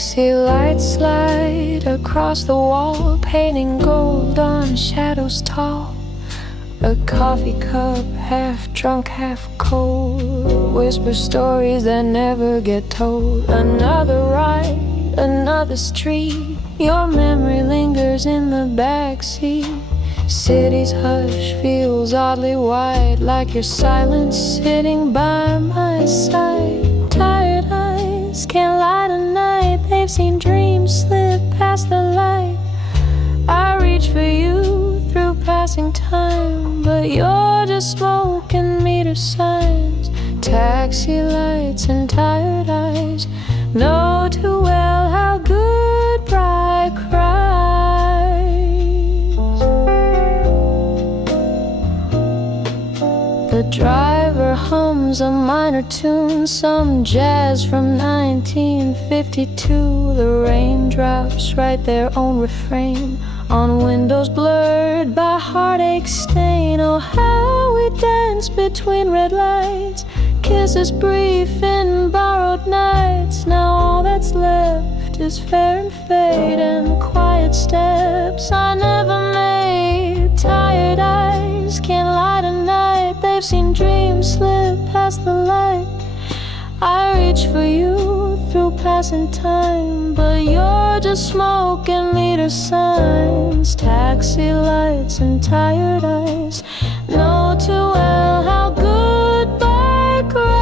Taxi lights slide across the wall, painting gold on shadows tall. A coffee cup, half drunk, half cold, whisper stories that never get told. Another ride, another street, your memory lingers in the backseat. City's hush feels oddly wide, like your silence sitting by my side. Tired eyes can't light a night, they've seen dreams slip past the light. I reach for you through passing time, but you're just smoke and meter signs. Taxi lights and tired eyes know too well how goodbye cries. The driver hums a minor tune, some jazz from 1952. The raindrops write their own refrain on windows blurred by heartache stain. Oh, how we dance between red lights, kisses brief in borrowed nights. Now all that's left is fair and fade and quiet steps I never made. Tired eyes can't light a night, they've seen dreams slip past the light. I reach for you through passing time, but you're just smoke and meter signs. Taxi lights and tired eyes know too well how goodbye cries.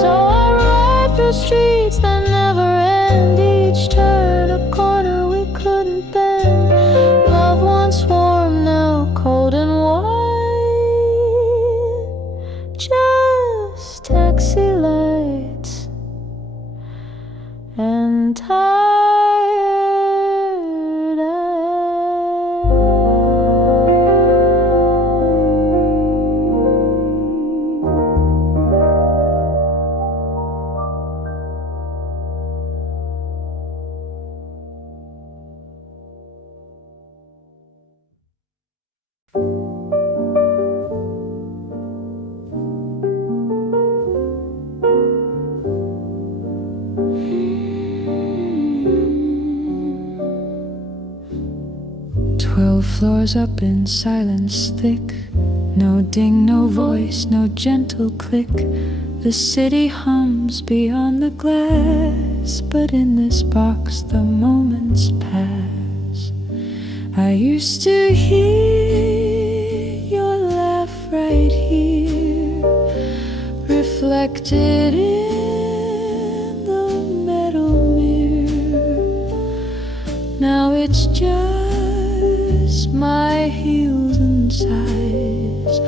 So I ride through streets that never end, each turn a corner we couldn't bend. Love once warm, now cold and white. Just taxi lights and tired eyes. Floors up in silence thick, no ding, no voice, no gentle click. The city hums beyond the glass, but in this box the moments pass. I used to hear your laugh right here, reflected in the metal mirror. Now it's just my heels and sighs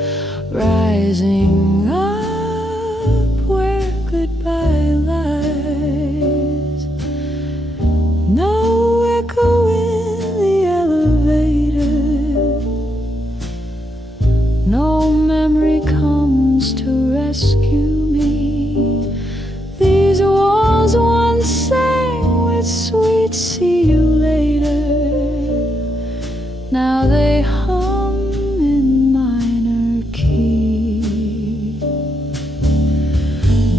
rising up where goodbye lies. No echo in the elevator, no memory comes to rescue me. These walls once sang with sweet see you later, now they hum in minor key.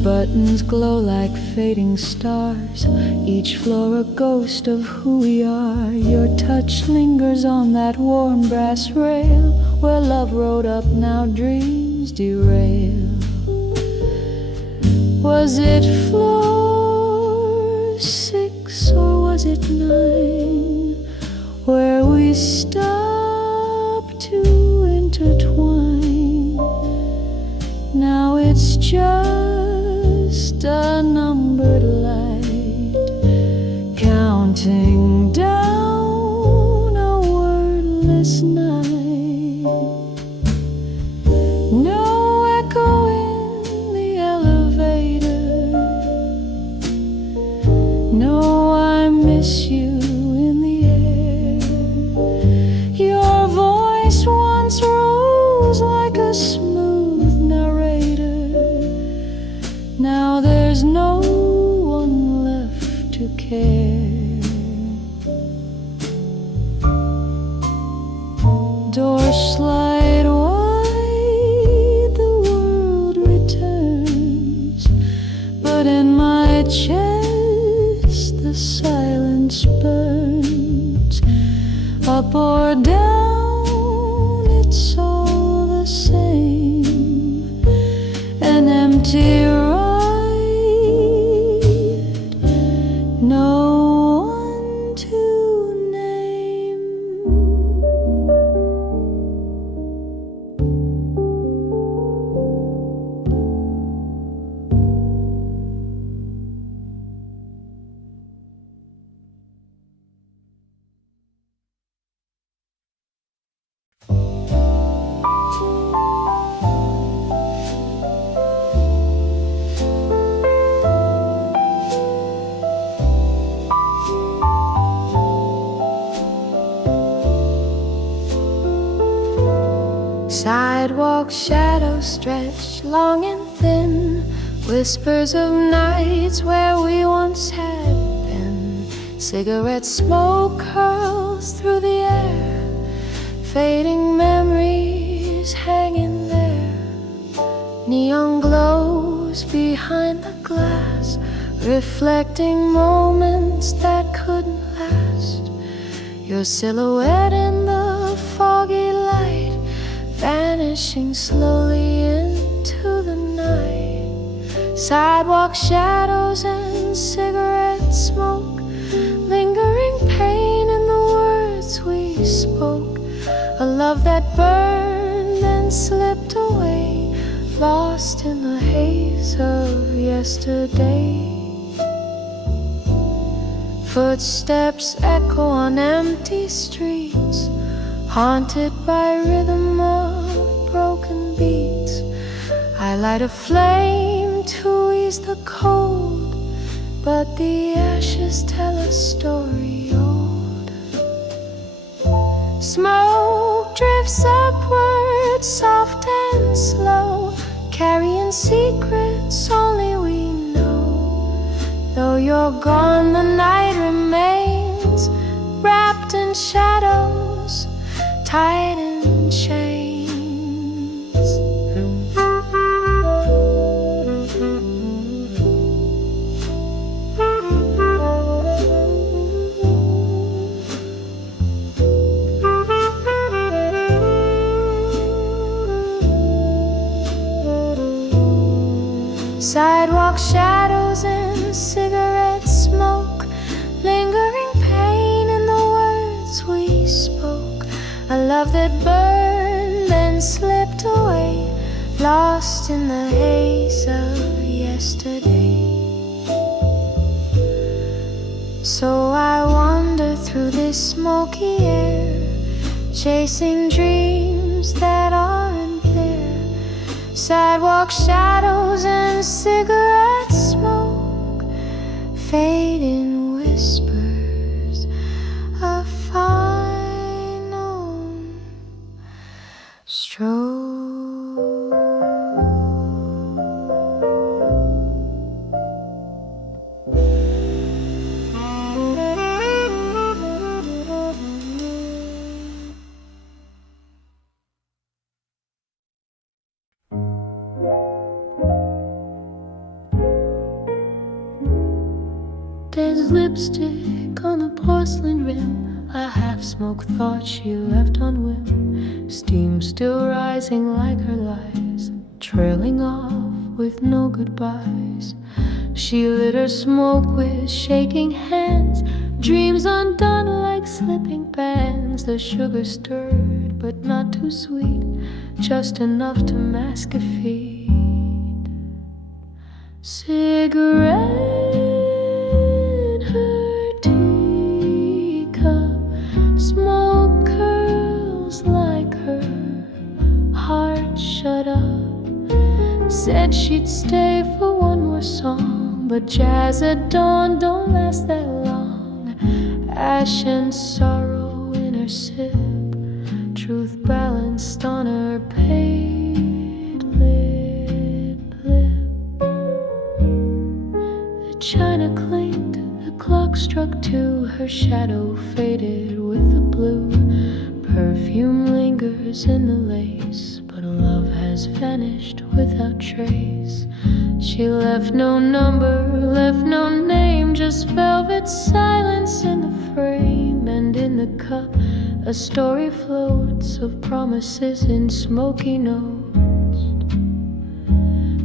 Buttons glow like fading stars, each floor a ghost of who we are. Your touch lingers on that worn brass rail, where love rode up, now dreams derail. Was it floor 6 or was it 9, where we stopped to intertwine? Now it's just a numbered light, counting down a wordless night. No echo in the elevator, no I miss you in the air. Your voice once rose like a smooth narrator, now there's no one left to care. Doors slide wide, the world returns. foot in my chest, the silence burns. Up or down, it's all the same. An empty ride, no one to name. Sidewalk shadows stretch long and thin, whispers of nights where we once had been. Cigarette smoke curls through the air, fading memories hanging there. Neon glows behind the glass, reflecting moments that couldn't last. Your silhouette in the foggy light, vanishing slowly into the night. Sidewalk shadows and cigarette smoke, lingering pain in the words we spoke. A love that burned and slipped away, lost in the haze of yesterday. Footsteps echo on empty streets, haunted by rhythm of broken beats. I light a flame to ease the cold, but the ashes tell a story old. Smoke drifts upward, soft and slow, carrying secrets only we know. Though you're gone, the night remains, wrapped in shadows, tied in chains. Sidewalk shadows and cigarette smoke, lingering pain in the words we spoke. A love that burned and slipped away, lost in the haze of yesterday. So I wander through this smoky air, chasing dreams that aren't there. Sidewalk shadows and cigarette smoke, fading whispers of final stroke. There's lipstick on the porcelain rim, a half-smoked thought she left on whim. Steam still rising like her lies, trailing off with no goodbyes. She lit her smoke with shaking hands, dreams undone like slipping bands. The sugar stirred, but not too sweet, just enough to mask a feed. Cigarette in her teacup, smoke curls like her heart shut up. Said she'd stay for one more song, but jazz at dawn don't last that long. Ash and sorrow in her sip, truth balanced on her pale lip. The china clinked, the clock struck 2, her shadow faded with the blue. Perfume lingers in the lace, but love has has vanished without trace. She left no number, left no name, just velvet silence in the frame. And in the cup a story floats of promises in smoky notes.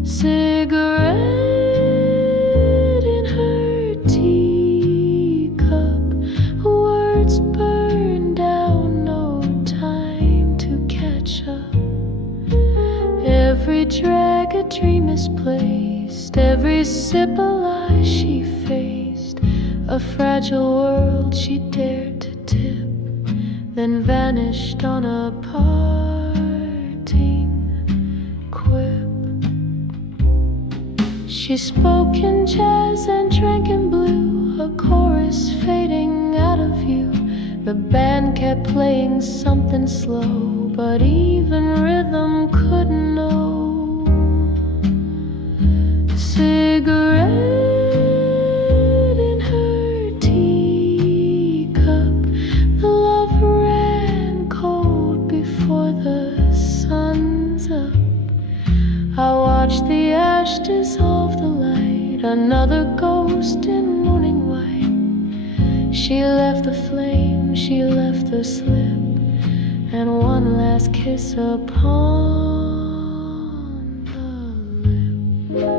Cigarette in her teacup, words burned down, no time to catch up. Every drag a dream misplaced, every sip a lie she faced. A fragile world she dared to tip, then vanished on a parting quip. She spoke in jazz and drank in blue, a chorus fading out of view. The band kept playing something slow, but even rhythm couldn't know. Cigarette in her teacup, the love ran cold before the sun's up. I watched the ash dissolve the light, another ghost in morning white. She left the flame, she left the slip, and one last kiss upon the lip.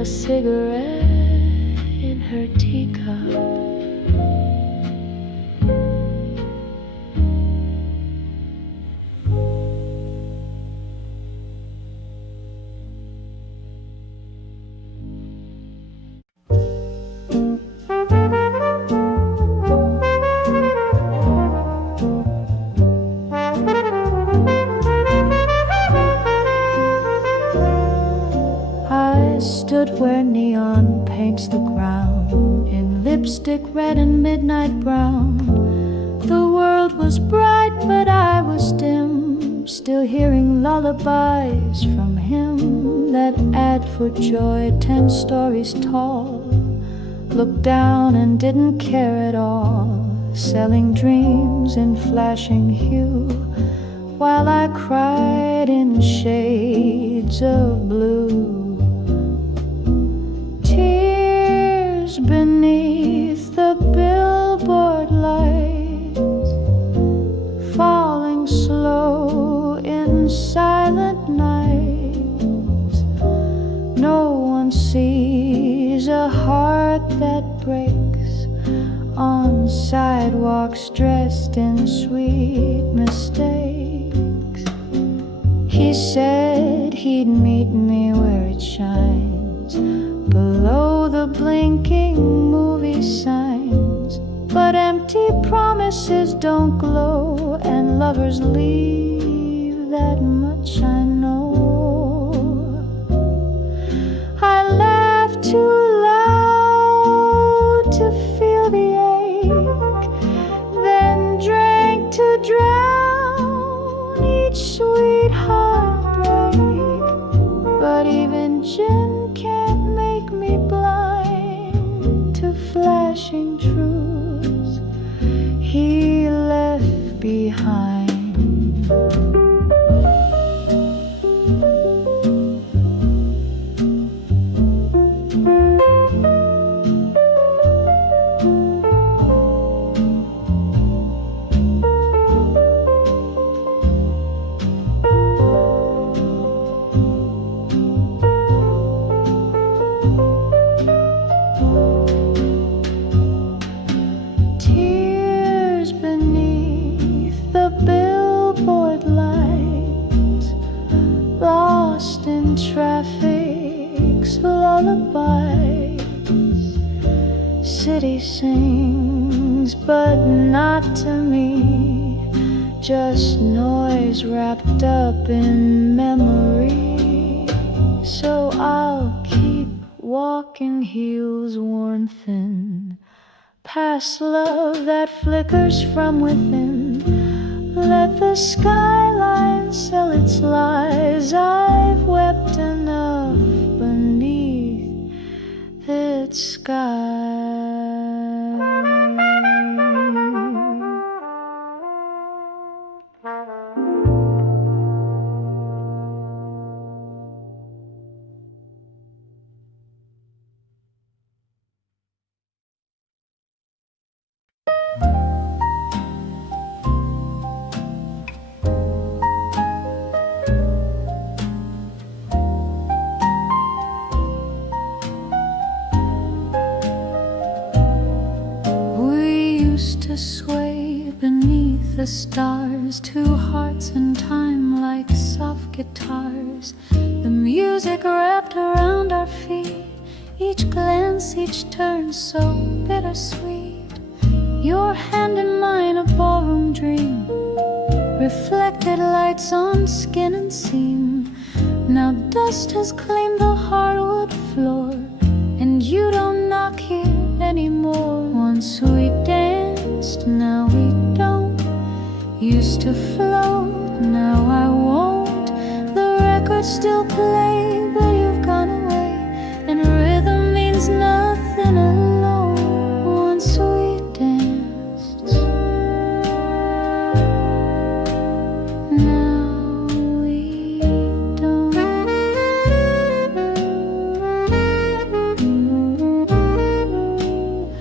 A cigarette in her teacup. Stood where neon paints the ground in lipstick red and midnight brown. The world was bright, but I was dim, still hearing lullabies from him that add for joy 10 stories tall. Looked down and didn't care at all, selling dreams in flashing hue, while I cried in shades of blue. Tears beneath the billboard lights, falling slow in silent nights. No one sees a heart that breaks on sidewalks dressed in sweet mistakes. He said he'd meet me where it shines, below the blinking movie signs. But empty promises don't glow, and lovers leave, that much I know. I laughed too loud to feel the ache, then drank to drown each sweet heartbreak. But even gin can't make me blind to flashing truths he left behind. City sings, but not to me, just noise wrapped up in memory. So I'll keep walking, heels worn thin, past love that flickers from within. Let the skyline sell its lies. I've wept enough beneath its sky. the stars, two hearts in time like soft guitars. The music wrapped around our feet, each glance, each turn so bittersweet. Your hand in mine, a ballroom dream, reflected lights on skin and seam. Now dust has claimed the hardwood floor, and you don't knock here anymore. Once we danced, now we don't. Used to float, now I won't. The records still play, but you've gone away, and rhythm means nothing alone. Once we danced, now we don't.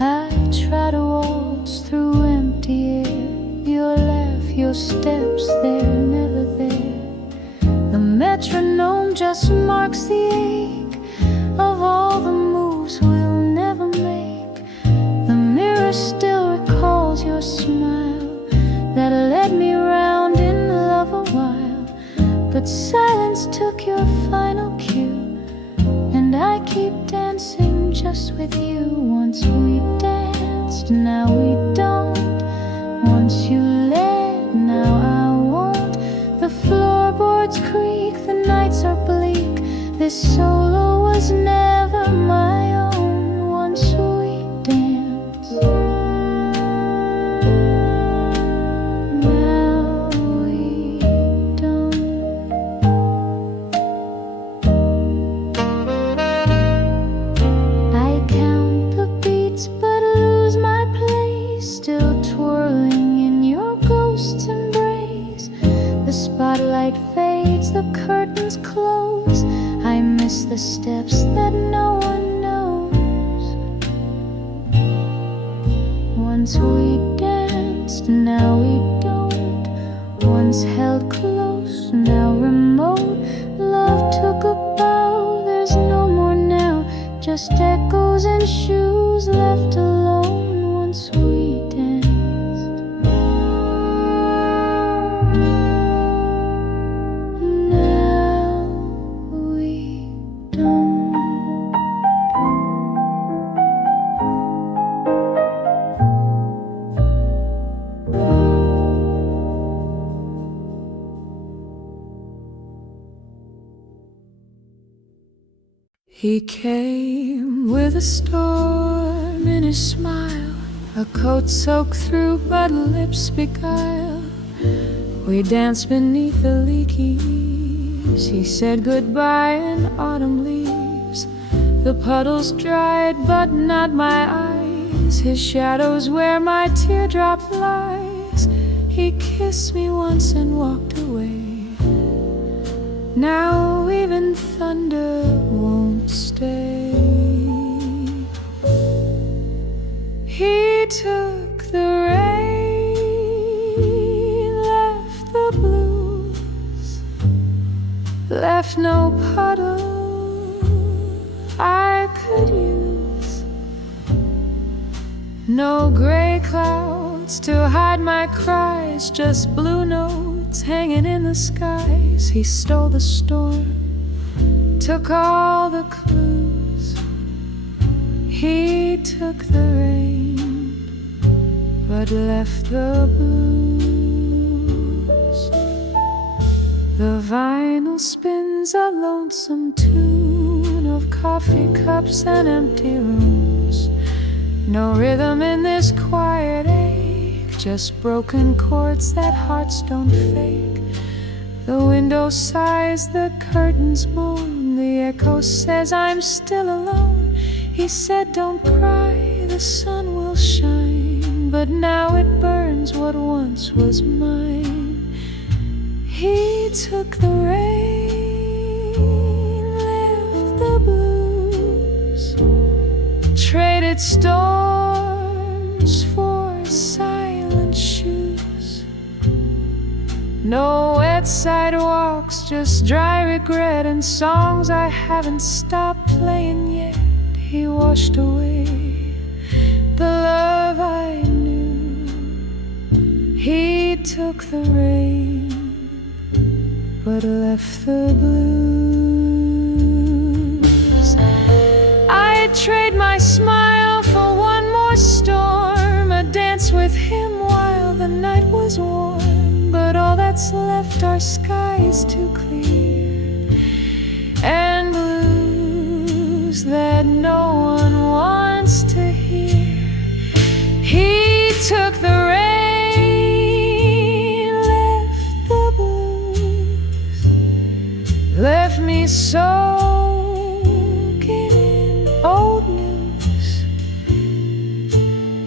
I try to waltz through empty air, your laugh, your steps, they're never there. The metronome just marks the ache of all the moves we'll never make. The mirror still recalls your smile that led me round in love a while. But silence took your final cue, and I keep dancing just with you. Once we danced, now we don't. Once you led, now I won't. The floorboards creak, the nights are bleak. This solo was never my own. Once we danced, now we don't. I count the beats but lose my place, still twirling in your ghost's embrace. The spotlight fades, the curtains close. I miss the steps that no one knows. Once we danced, now we don't. Once held close, now remote. Love took a bow, there's no more now. Just echoes and shoes left alone. Once we danced, now we don't. He came with a storm in his smile, a coat soaked through but lips beguile. We danced beneath the leaky eaves. He said goodbye in autumn leaves. The puddles dried but not my eyes. His shadow's where my teardrop lies. He kissed me once and walked away. Now even thunder won't stay. He took the rain, left the blues, left no puddle I could use, no gray clouds to hide my cries, just blue notes hanging in the skies. He stole the storm, took all the clues. He took the rain, but left the blues. The vinyl spins a lonesome tune of coffee cups and empty rooms. No rhythm in this quiet ache, just broken chords that hearts don't fake. The window sighs, the curtains moan, the echo says I'm still alone. He said don't cry, the sun will shine, but now it burns what once was mine. He took the rain, left the blues, traded storms for silent shoes. No wet sidewalks, just dry regret and songs I haven't stopped playing yet. He washed away the love I knew. He took the rain, but left the blues. I'd trade my smile for one more storm, a dance with him while the night was warm. But all that's left are skies too clear, and blues that no one wants to hear. He took the rain, left the blues, left me soaking in old news.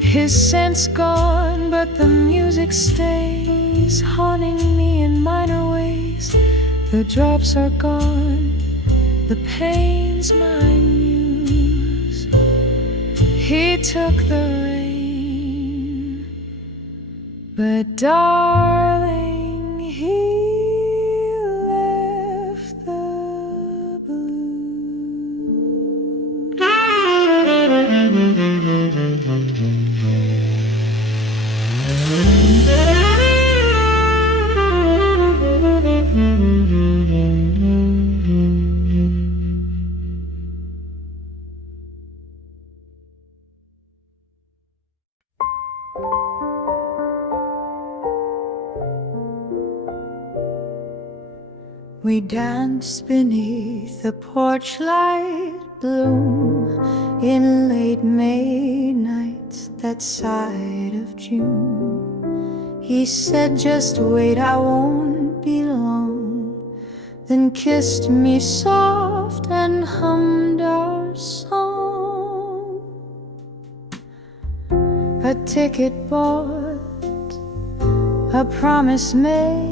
His scent's gone, but the music stays, haunting me in minor ways. The drops are gone, the pain's my muse. He took the rain, but darling, he left the blue. We danced beneath the porch light bloom in late May nights, that side of June. He said, just wait, I won't be long, then kissed me soft and hummed our song. A ticket bought, a promise made,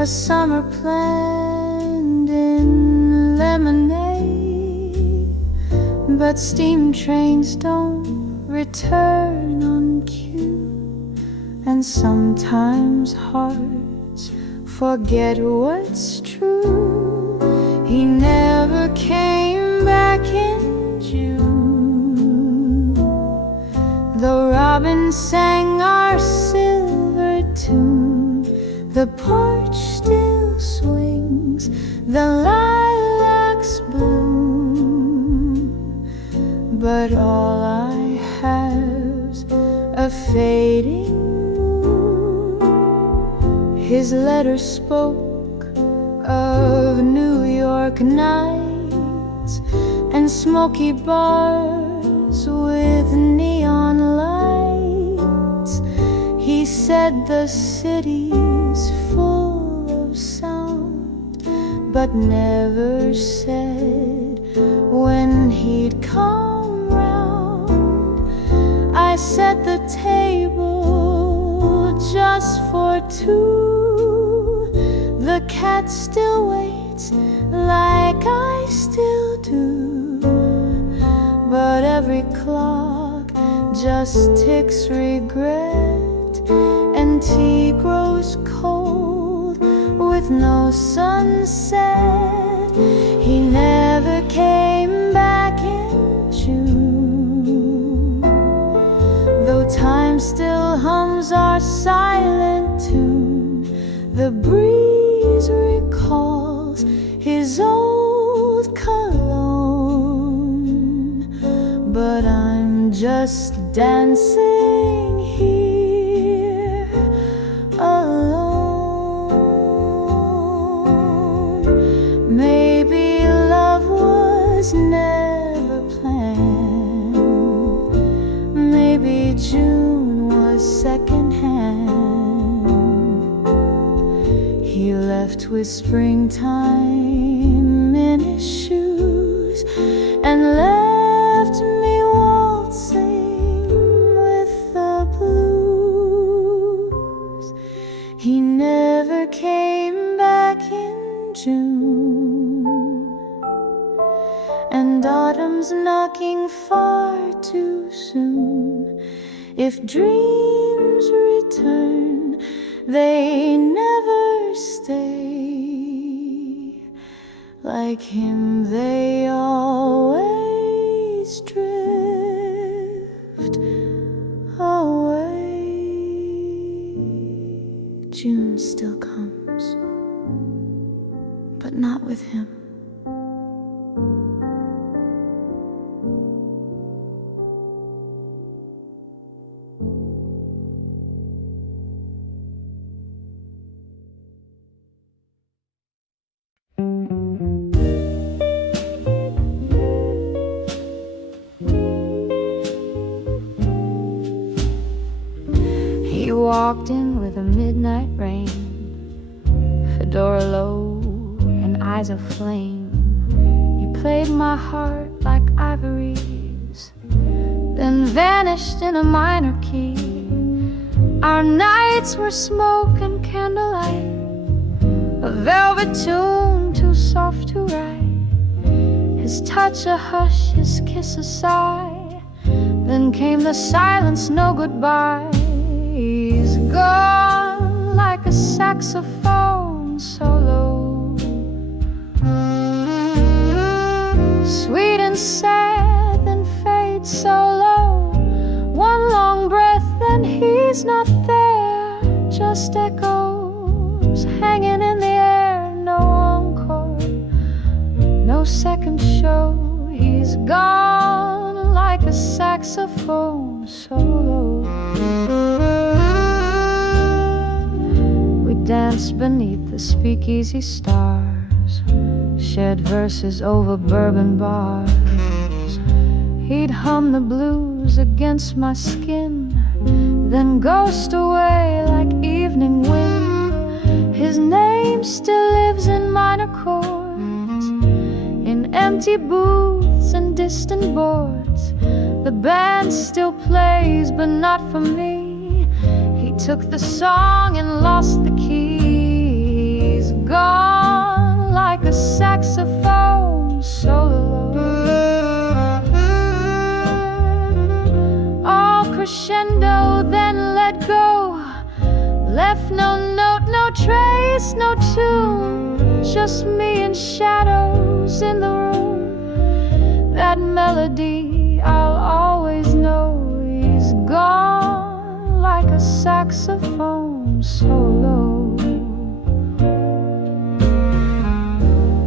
a summer planned in lemonade. But steam trains don't return on cue, and sometimes hearts forget what's true. He never came back in June, though robins sang our silver tune. The porch still swings, the lilacs bloom, but all I have's a fading moon. His letter spoke of New York nights and smoky bars with neon lights. He said the city's full of sound, but never said when he'd come round. I set the table just for two. The cat still waits like I still do, but every clock just ticks regret, and tea grows cold with no sunset. He never came back in June, though time still hums our silent tune. The breeze recalls his old cologne, but I'm just dancing here alone. Maybe love was never planned, maybe June was secondhand. He left with springtime in his shoes and left me waltzing with the blues. He never came back in June, and autumn's knocking far too soon. If dreams return, they never stay. Like him, they always drift away. played my heart like ivories, then vanished in a minor key. Our nights were smoke and candlelight, a velvet tune too soft to write, his touch a hush, his kiss a sigh. Then came the silence, no goodbye. He's gone like a saxophone solo, sweet and sad, then fades so low. One long breath and he's not there, just echoes hanging in the air. No encore, no second show. He's gone like a saxophone solo. We danced beneath the speakeasy stars, shared verses over bourbon bars. He'd hum the blues against my skin, then ghost away like evening wind. His name still lives in minor chords, in empty booths and distant boards. The band still plays, but not for me. He took the song and lost the keys. Gone like a saxophone solo, all crescendo, then let go. Left no note, no trace, no tune, just me and shadows in the room. That melody I'll always know. He's gone like a saxophone solo.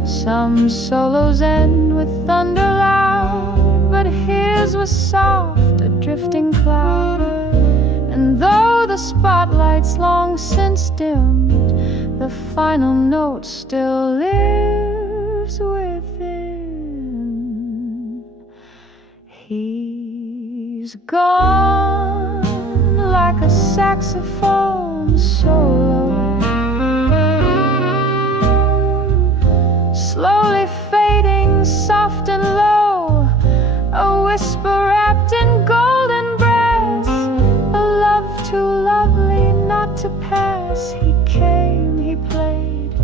Some solos end with thunder loud, but his was soft, a drifting cloud. And though the spotlight's long since dimmed, the final note still lives within. He's gone like a saxophone solo, slowly fading, soft and low, a whisper wrapped in golden brass, a love too lovely not to pass. He came, he played,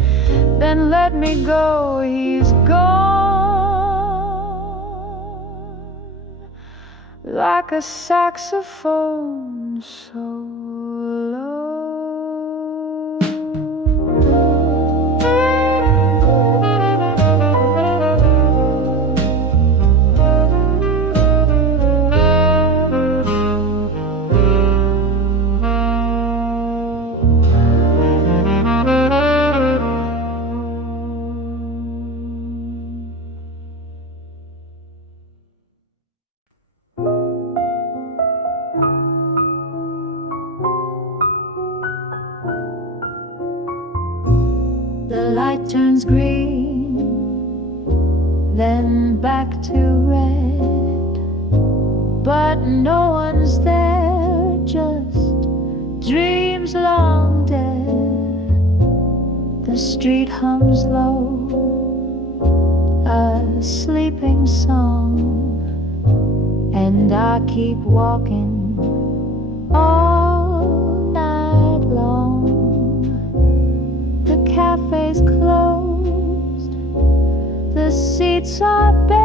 then let me go. He's gone like a saxophone solo. The light turns green, then back to red, but no one's there, just dreams long dead. The street hums low, a sleeping song, and I keep walking all night long. The cafe's closed, the seats are bare,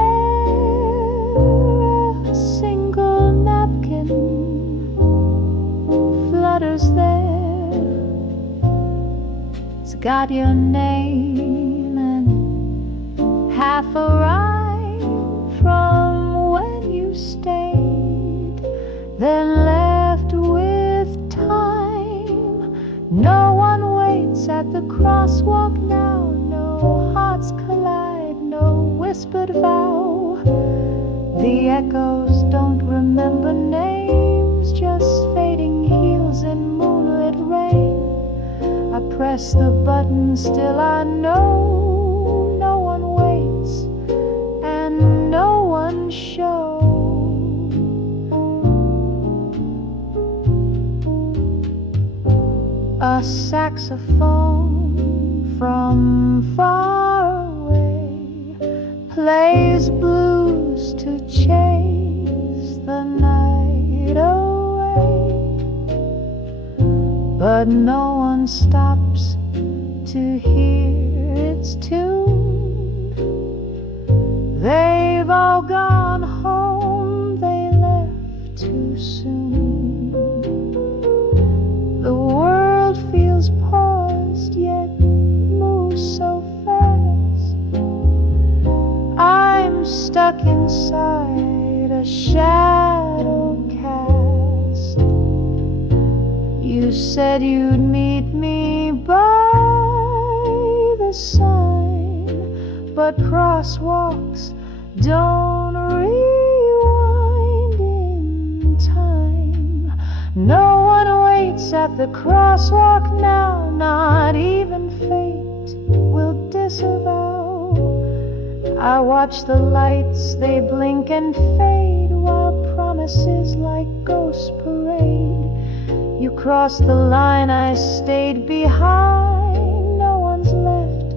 a single napkin flutters there. It's got your name and half a rhyme from when you stayed, then left with time. No one waits at the crosswalk now, no hearts collide, no whispered vow. The echoes don't remember names, just fading heels in moonlit rain. I press the button, still I know no one waits and no one shows. A saxophone from far away plays blues to chase the night away, but no one stops to hear its tune. They've all gone home, they left too soon. The world feels paused, yet moves so fast. I'm stuck inside a shadow cast. You said you'd meet me by the sign, but crosswalks don't rewind in time. No one waits at the crosswalk now, not even fate will disavow. I watch the lights, they blink and fade, while promises like ghosts parade. You crossed the line, I stayed behind. No one's left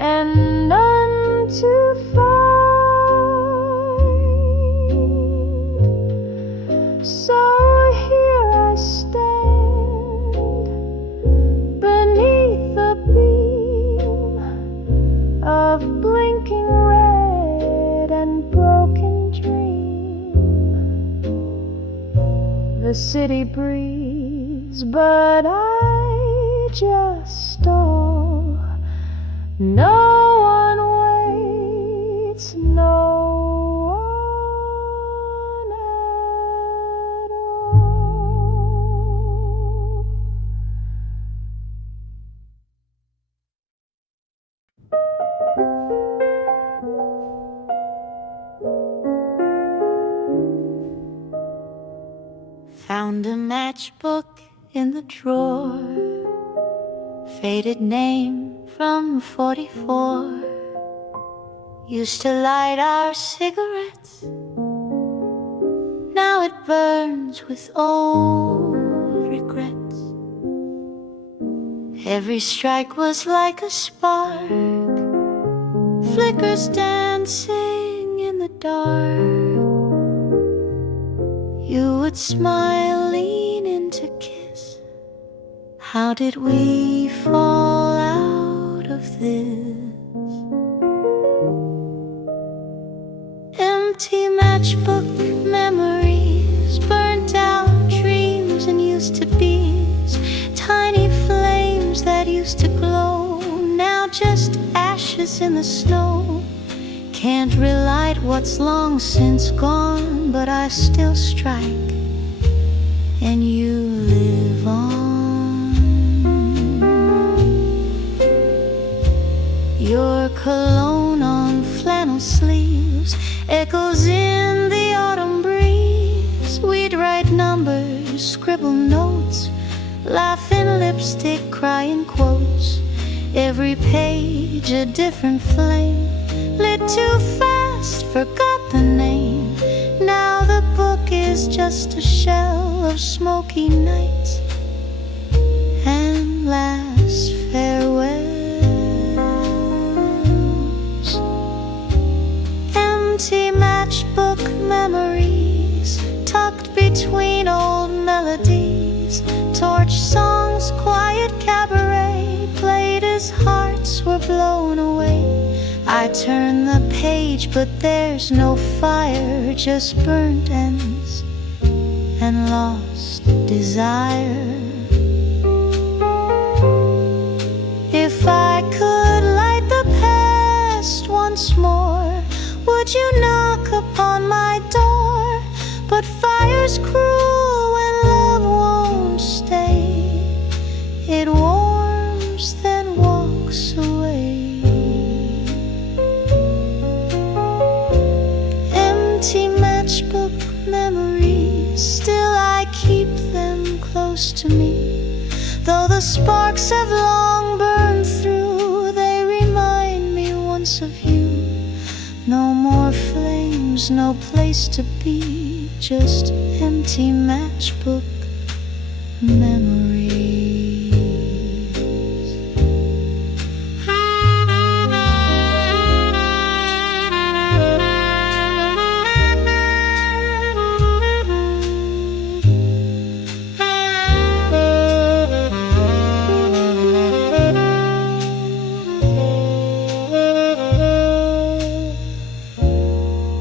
and none to find. So here I stand beneath the beam of blinking red and broken dream. The city breathes, but I just stall. No one waits, no one at all. Found a matchbook in the drawer, faded name from 44. Used to light our cigarettes, now it burns with old regrets. Every strike was like a spark, flickers dancing in the dark. You would smile, lean in to kiss. How did we fall out of this? Empty matchbook memories, burnt out dreams and used to be's. Tiny flames that used to glow, now just ashes in the snow. Can't relight what's long since gone, but I still strike and you live on. Your cologne on flannel sleeves echoes in the autumn breeze. We'd write numbers, scribble notes, laugh in lipstick, cry in quotes. Every page a different flame, lit too fast, forgot the name. Now the book is just a shell of smoky nights and last farewells. Empty matchbook memories, tucked between old melodies. Torch songs, quiet cabaret, played as hearts were blown away. I turn the page, but there's no fire, just burnt ends and lost desire. If I could light the past once more, would you knock upon my door? But fire's cruel when love won't stay. It warms, then walks away. Empty matchbook memories, still I keep them close to me. Though the sparks have long burned through, they remind me once of you. No more flames, no place to be, just empty matchbook memories.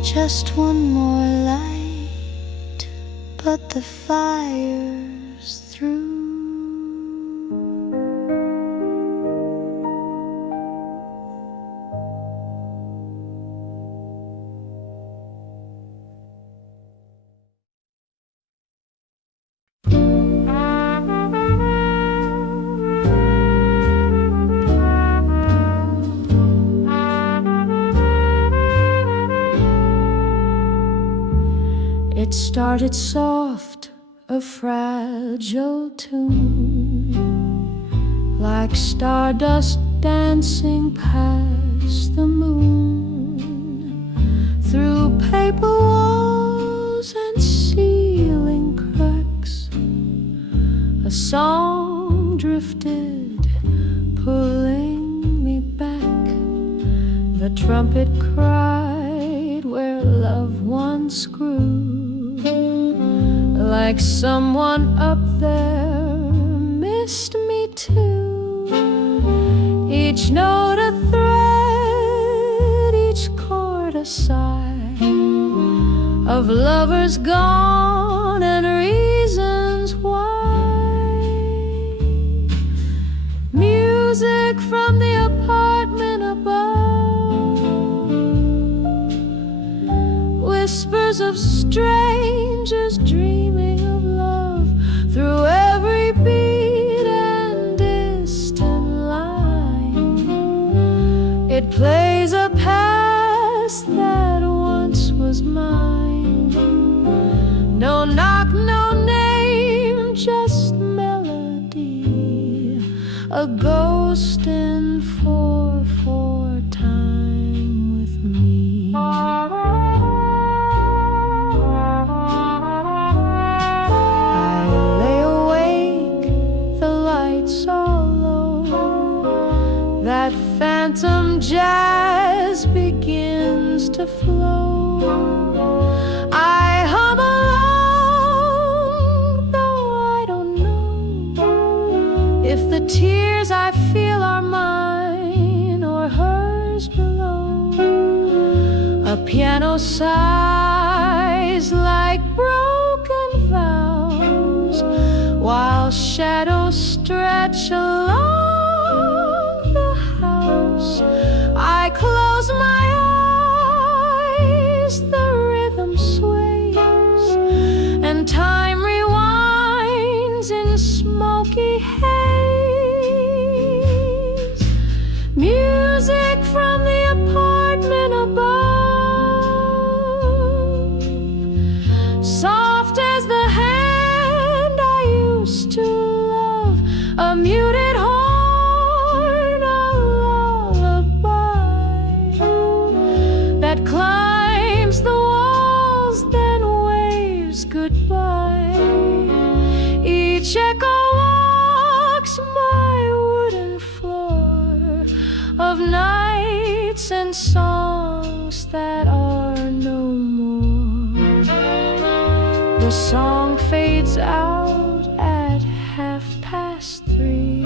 Just one more light, but the fire's through. It started soft, a fragile tune, like stardust dancing past the moon, through paper walls and ceiling cracks. A song drifted, pulling me back. The trumpet cried where love once grew, like someone up there missed me too. Each note a thread, each chord a sigh, of lovers gone and reasons why. Music from the apartment above, whispers of strangers dreaming of love, through every beat and distant line. It plays a past that once was mine. No knock, no name, just melody, a ghost in 4/4 time with me. That phantom jazz begins to flow. I hum along, though I don't know if the tears I feel are mine or hers below. A piano sighs like broken vows, while shadows stretch along. I close my eyes, the rhythm sways, and time rewinds in smoky haze. Music from the apartment above, soft as the hand I used to love, a muted horn, that climbs the walls, then waves goodbye. Each echo walks my wooden floor of nights and songs that are no more. The song fades out at 3:30,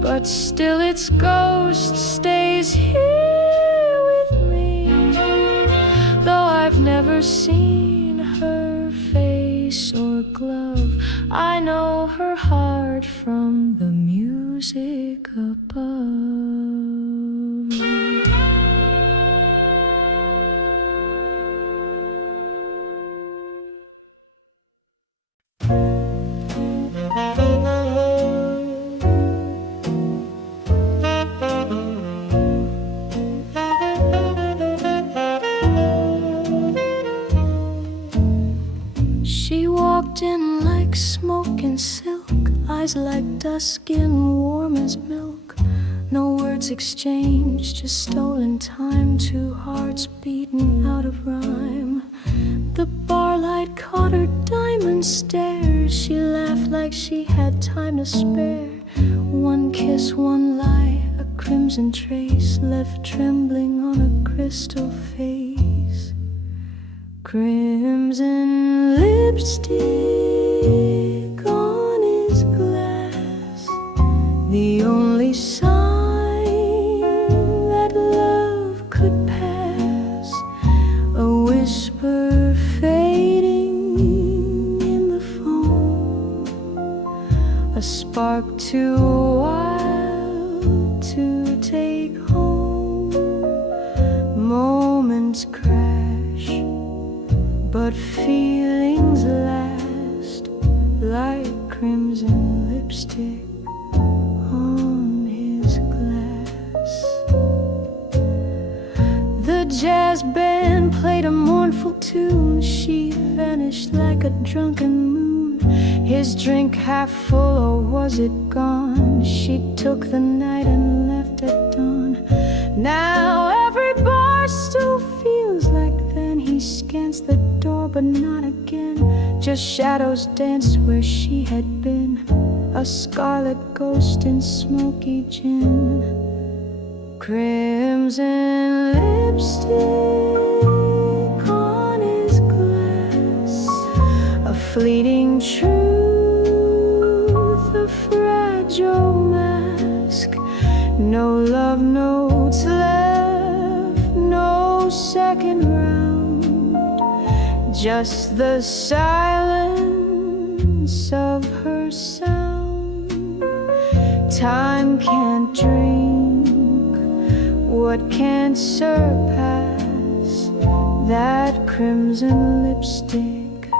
but still its ghost stays here. I've never seen her face or glove, I know her heart from the music above. She walked in like smoke and silk, eyes like dusk, skin warm as milk. No words exchanged, just stolen time, two hearts beaten out of rhyme. The bar light caught her diamond stare. She laughed like she had time to spare. One kiss, one lie, a crimson trace left trembling on a crystal face. Crimson lipstick on his glass, the only sign that love could pass. too wild to take home. Moments crash, but feelings last like crimson lipstick on his glass. The jazz band played a mournful tune. She vanished like a drunken moon. His drink half full, or was it gone? She took the night and left at dawn. Now every bar still feels like then. He scans the door, but not again. Just shadows danced where she had been, a scarlet ghost in smoky gin. Crimson lipstick on his glass, a fleeting truth, a fragile mask. No love notes left, no second round, just the silence of her sound. Time can't drink what can't surpass that crimson lipstick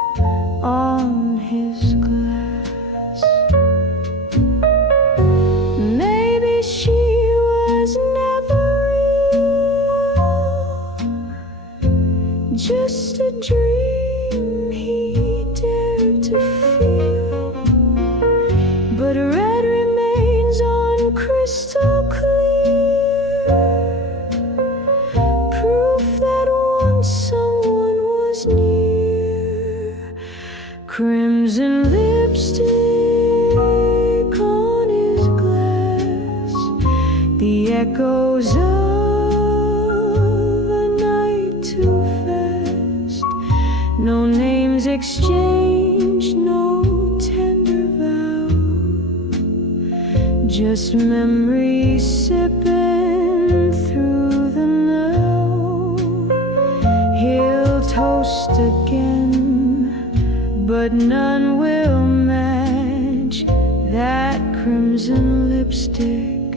on his glass. Maybe she was never real, just a dream he dared to feel. But red remains on crystal clear, proof that once someone was near. Crimson lipstick on his glass, the echoes of a night too fast. No names exchanged, no tender vow, just memory sipping through the now. He'll toast again, but none will match that crimson lipstick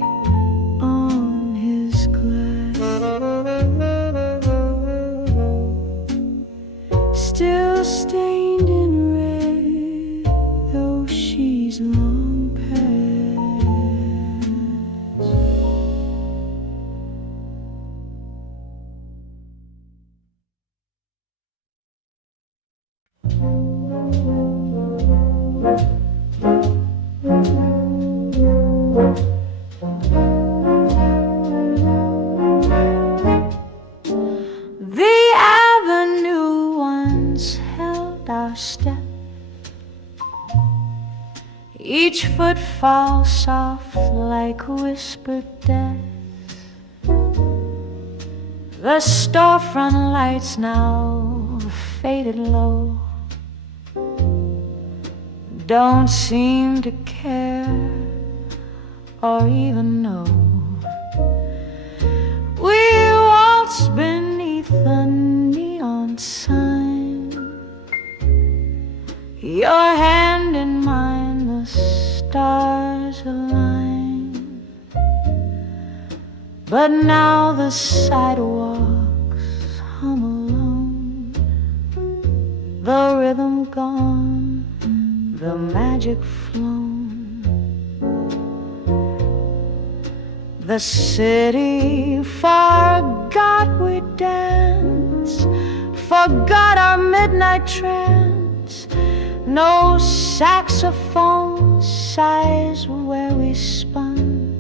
on his glass. Still stained in red, though she's long past. The avenue once held our step, each footfall soft like whispered death. The storefront lights now faded low, don't seem to care or even know. We waltz beneath the neon sign, your hand in mine, the stars align. But now the sidewalks hum alone, the rhythm gone, the magic flown. The city forgot we dance, forgot our midnight trance. No saxophone sighs where we spun,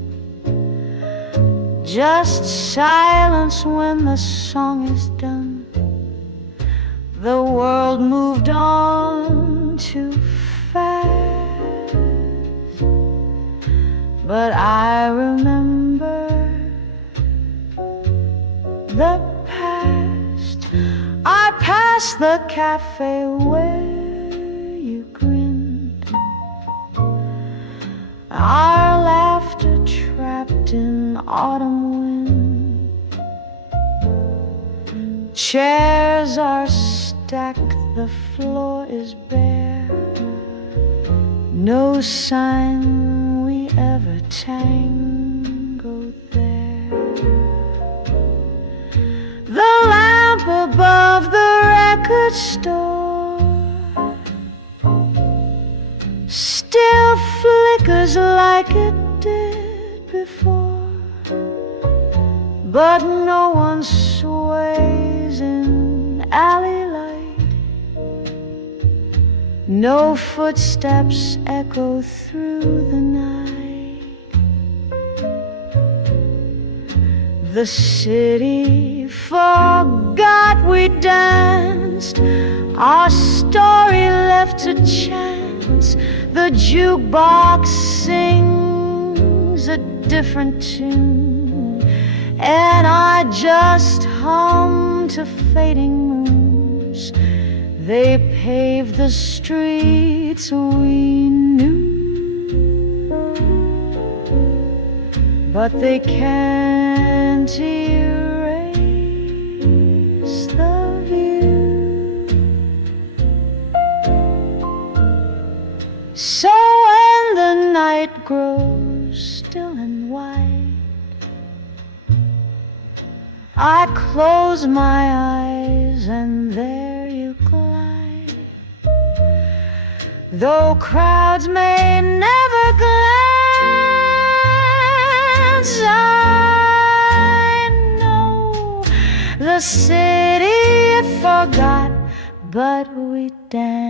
just silence when the song is done. The world moved on too fast, but I remember the past. I passed the cafe where you grinned, our laughter trapped in autumn wind. Chairs are stacked, the floor is bare, no sign ever tangled there. The lamp above the record store still flickers like it did before, but no one sways in alley light. No footsteps echo through the night. The city forgot we danced, our story left to chance. The jukebox sings a different tune, and I just hum to fading moons. They paved the streets we knew, but they can't erase the view. So when the night grows still and white, I close my eyes and there you glide. Though crowds may never glance, I know the city forgot, but we danced.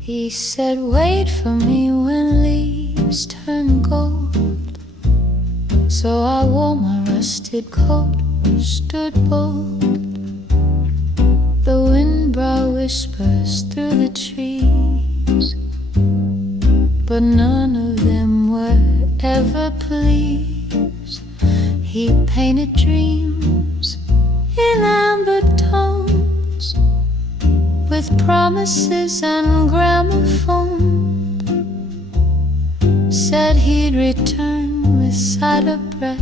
He said, wait for me when leaves turn gold. So I wore my rusted coat, stood bold. The windbrow whispers through the trees, but none of them were ever pleased. He painted dreams in amber tones, with promises and gramophone. Said he'd return with cider bread,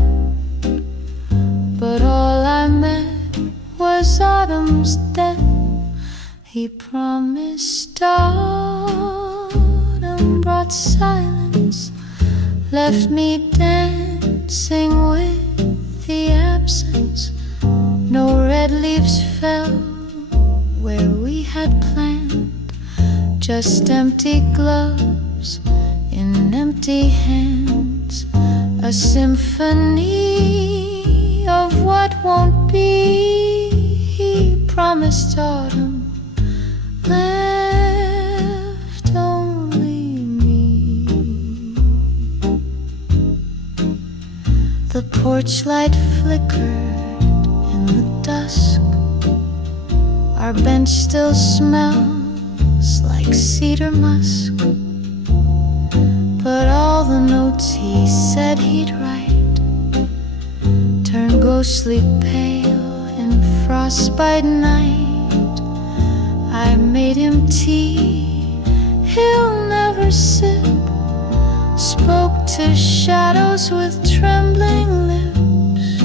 but all I met was autumn's death. He promised autumn brought silence, left me dancing with the absence. No red leaves fell where we had planned, just empty gloves in empty hands. A symphony of what won't be. He promised autumn, left only me. The porch light flickered in the dusk. Our bench still smells like cedar musk, but all the notes he said he'd write turn ghostly pale in frostbite night. I made him tea he'll never sip, spoke to shadows with trembling lips.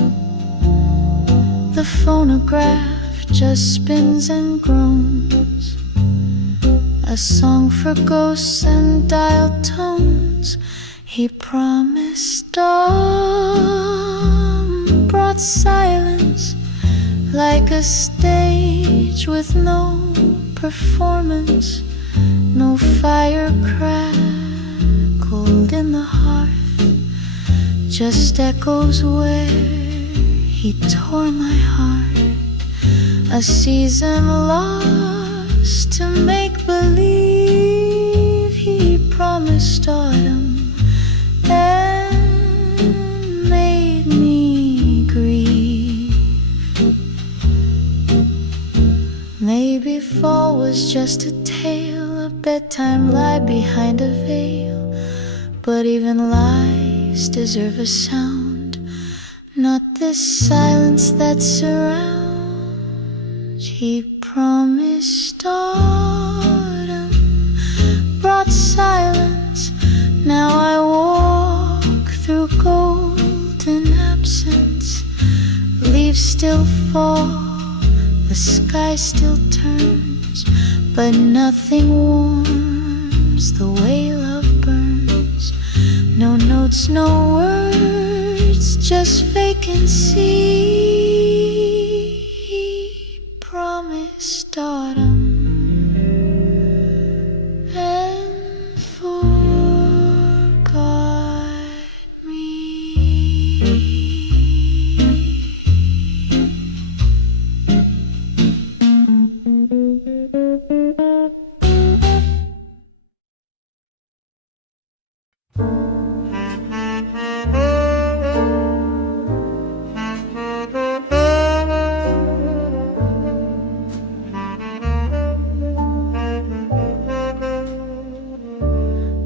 The phonograph just spins and groans, a song for ghosts and dial tones. He promised dawn brought silence, like a stage with no performance. No fire crackled in the hearth, just echoes where he tore my heart. A season lost to make believe. He promised autumn and made me grieve. Maybe fall was just a tale, a bedtime lie behind a veil, but even lies deserve a sound, not this silence that surrounds. He promised autumn brought silence. Now I walk leaves still fall, the sky still turns, but nothing warms the way love burns. No notes, no words, just vacancy. Promised autumn and forgot me.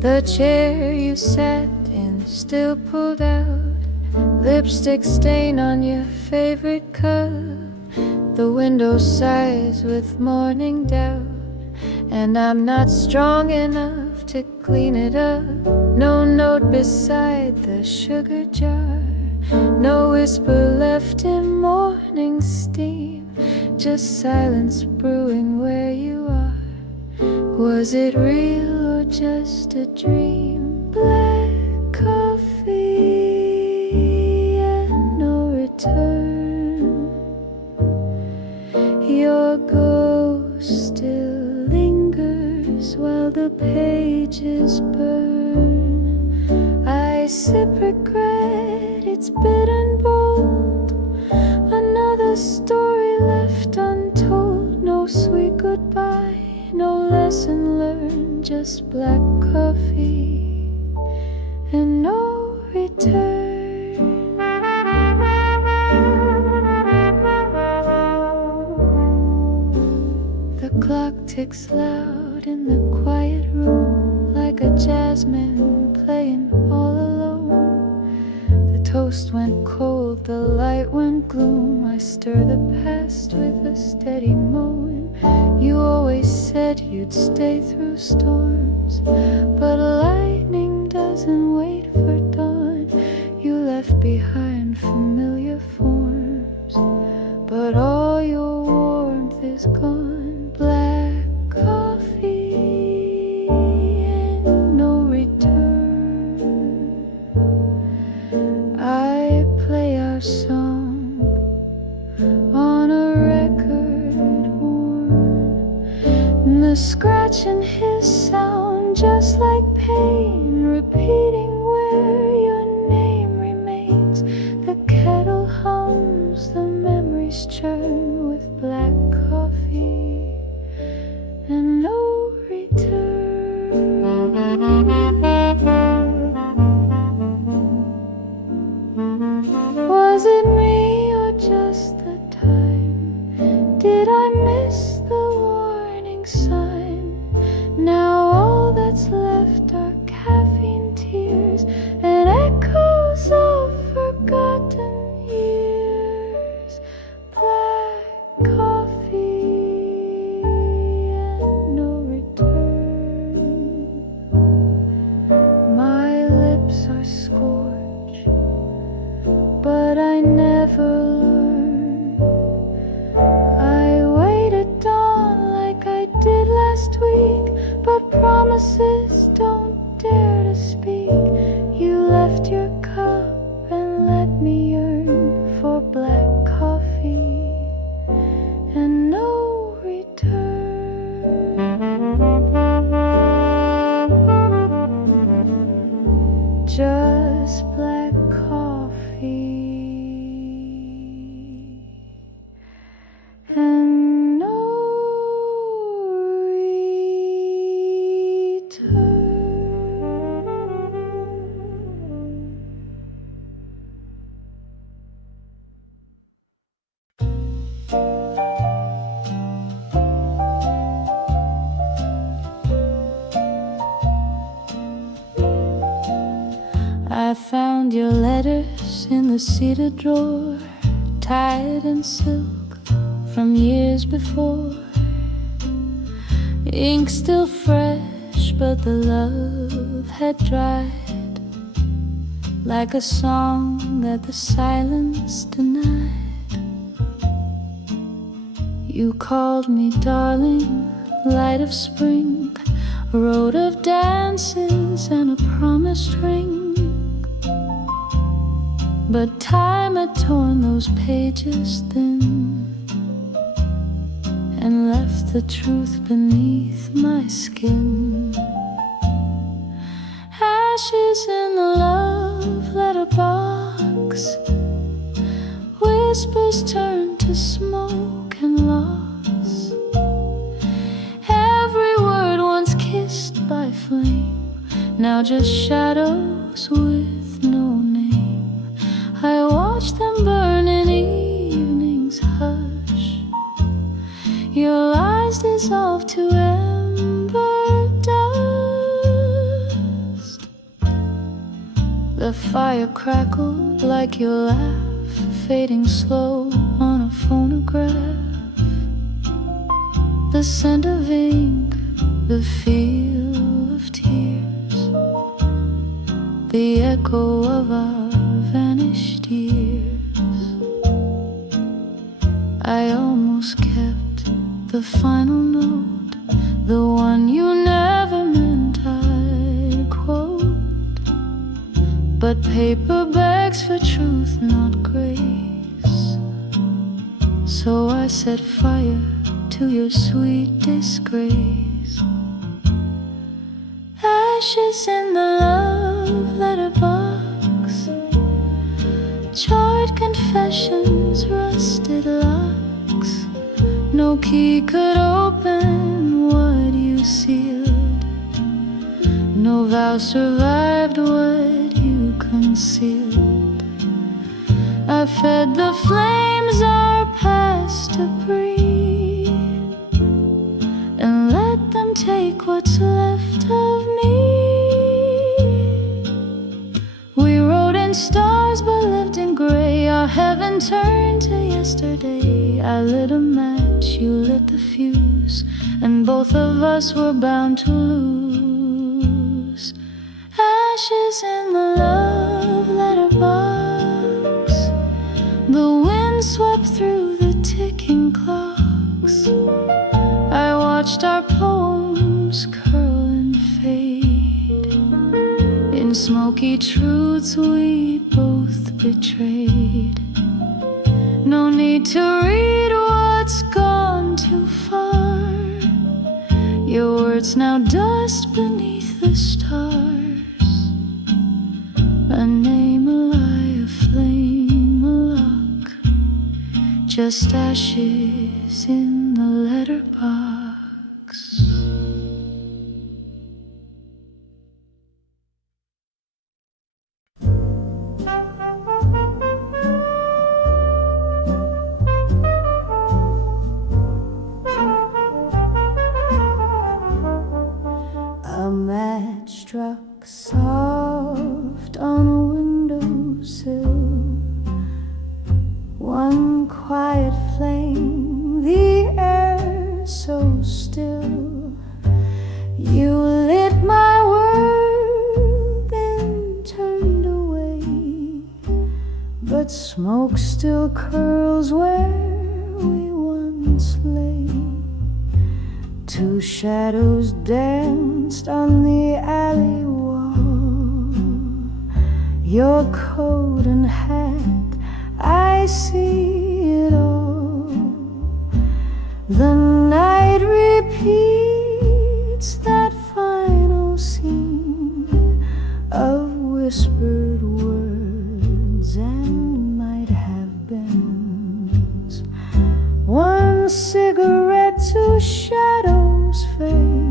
The chair you sat in still pulled out, lipstick stain on your favorite cup. The window sighs with morning doubt, and I'm not strong enough to clean it up. No note beside the sugar jar, no whisper left in morning steam, just silence brewing where you are. Was it real or just a dream? Black coffee and no return. Your ghost still lingers while the pages burn. I sip regret, it's bitter and bold. Another story left untold. No sweet goodbye, no lesson learned, just black coffee and no return. The clock ticks loud in the quiet room, like a jazzman playing all alone. The toast went cold, the light went gloom. I stir the past with a steady moan. You always said you'd stay through storms, but lightning doesn't wait for dawn. You left behind familiar forms, but all your warmth is gone. Black coffee and no return. I play our song on a record horn. The scratch and hiss sound just like pain, repeating where your name remains. The kettle hums, the memories churn with black coffee and no return. Was it me or just the time? Did I miss the warning sign? Now all that's left are caffeine tears and echoes of forgotten years. Black coffee and no return. My lips are scorched, but I never learned. I waited dawn like I did last week, but promises don't dare to speak. You left your cup and let me yearn for black coffee and no return. Just black coffee and no return. I found your letters in the cedar drawer, tied in silk from years before. Ink still fresh, but the love had dried, like a song that the silence denied. You called me darling, light of spring, a road of dances and a promised ring. But time had torn those pages thin and left the truth beneath my skin. Ashes in the love letterbox, whispers turn to smoke and loss. Every word once kissed by flame, now just shadows with no name. I watch them burn in evening's hush. Your lies dissolve to ember dust. The fire crackled like your laugh, fading slow on a phonograph. The scent of ink, the feel of tears, the echo of our vanished years. I almost kept the final note, the one you never meant I'd quote. But paper begs for truth, not grace. So I set fire to your sweet disgrace. Ashes in the love letterbox, charred confessions, rusted locks. No key could open what you sealed. No vow survived what you concealed. I fed the flames our past to breathe, and let them take what's left of me. We rode in stars but lived in gray. Our heaven turned to yesterday. I lit a match, you lit the fuse, and both of us were bound to lose. Ashes in the love letterbox, the wind swept through the ticking clocks. I watched our poems curl and fade. In smoky truths we both betrayed. No need to read what's gone too far. Your words now dust beneath the stars. A name, a lie, a flame, a lock, just ashes in the letterbox. A match struck soft on a windowsill, one quiet flame, the air so still. You lit my world, then turned away, but smoke still curls where we once lay. Two shadows danced on the alley wall, your coat and hat, I see it all. The night repeats that final scene of whispered words and might have beens. One cigarette, two shadows fade.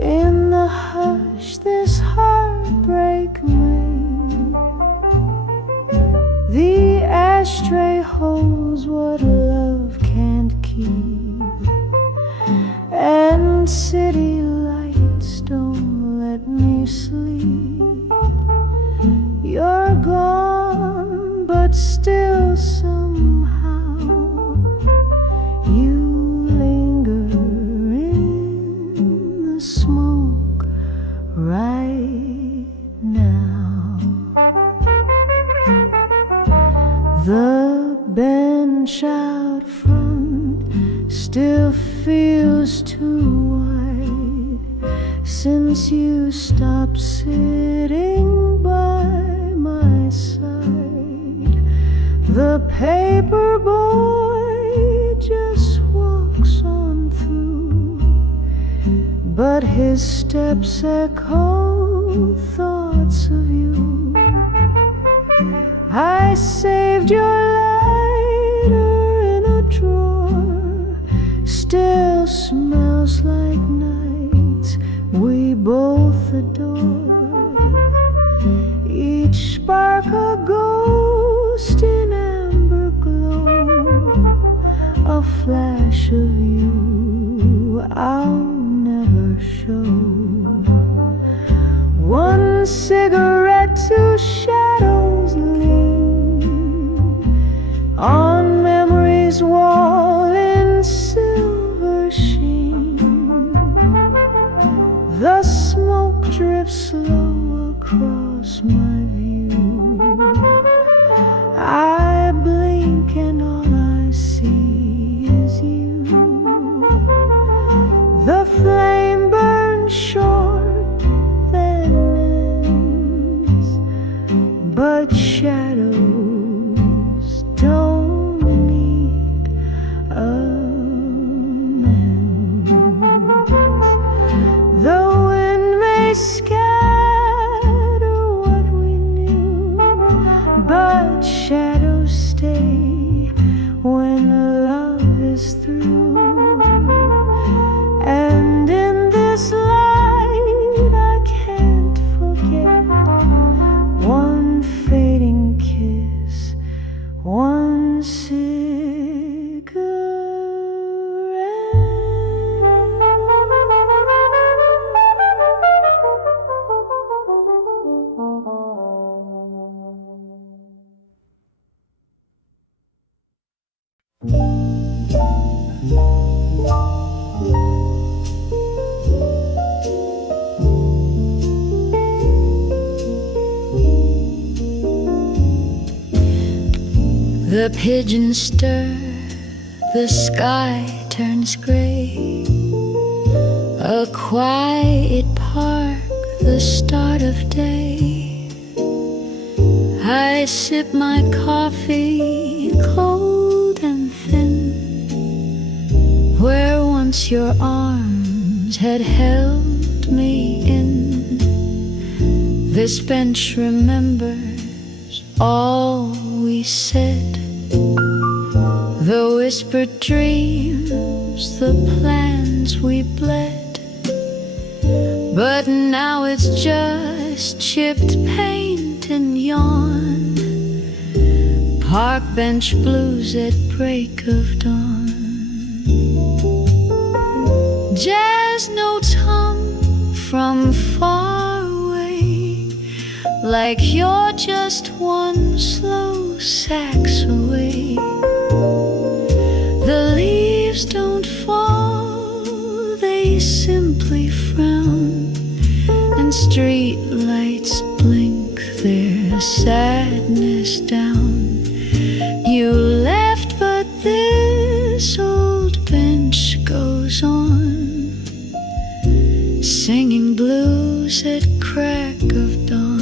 In the hush this heartbreak made, the ashtray holds what love can't keep, and city lights don't let me sleep. You're gone, but still somehow you linger in the smoke right now. The bench out front still feels too wide since you stopped sitting by my side. The paper boy just walks on through, but his steps echo thoughts of you. I saved your lighter in a drawer, still smells like nights we both adore. Each spark a ghost in amber glow, a flash of you I'll never show. One cigarette, two shadows lean on memory's wall in silver sheen. The smoke drifts slow across my view. I blink and all I see is you. The flame burns short, then ends, but shadows don't need amends. The wind may scatter what we knew, but shadows stay when love is through. And in this light I can't forget one fading kiss, one The pigeons stir, the sky turns gray. A quiet park, the start of day. I sip my coffee, cold and thin, where once your arms had held me in. This bench remembers all we said, the whispered dreams, the plans we bled. But now it's just chipped paint and yawn, park bench blues at break of dawn. Jazz notes hum from far away, like you're just one slow sax away. The leaves don't fall, they simply frown, and street lights blink their sadness down. You left, but this old bench goes on, singing blues at crack of dawn.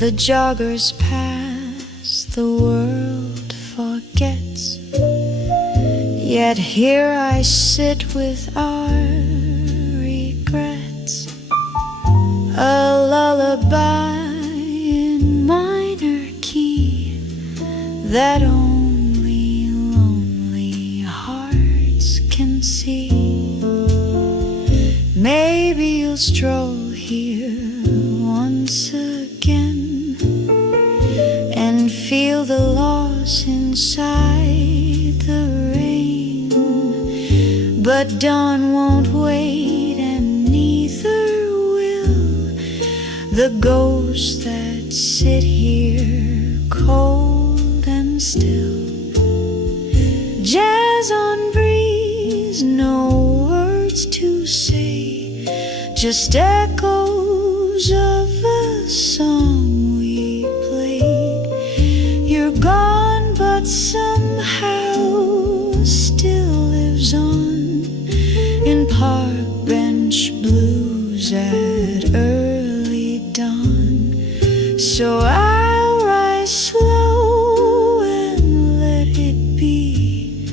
The joggers pass, the world forgets, yet here I sit with our regrets. A lullaby in minor key that only lonely hearts can see. Maybe you'll stroll here once again and feel the loss inside the rain. But dawn won't wait, and neither will the ghosts that sit here cold and still. Jazz on breeze, no words to say, just echoes of a song we played. You're gone, but somehow still lives on in park bench blues at early dawn. So I'll rise slow and let it be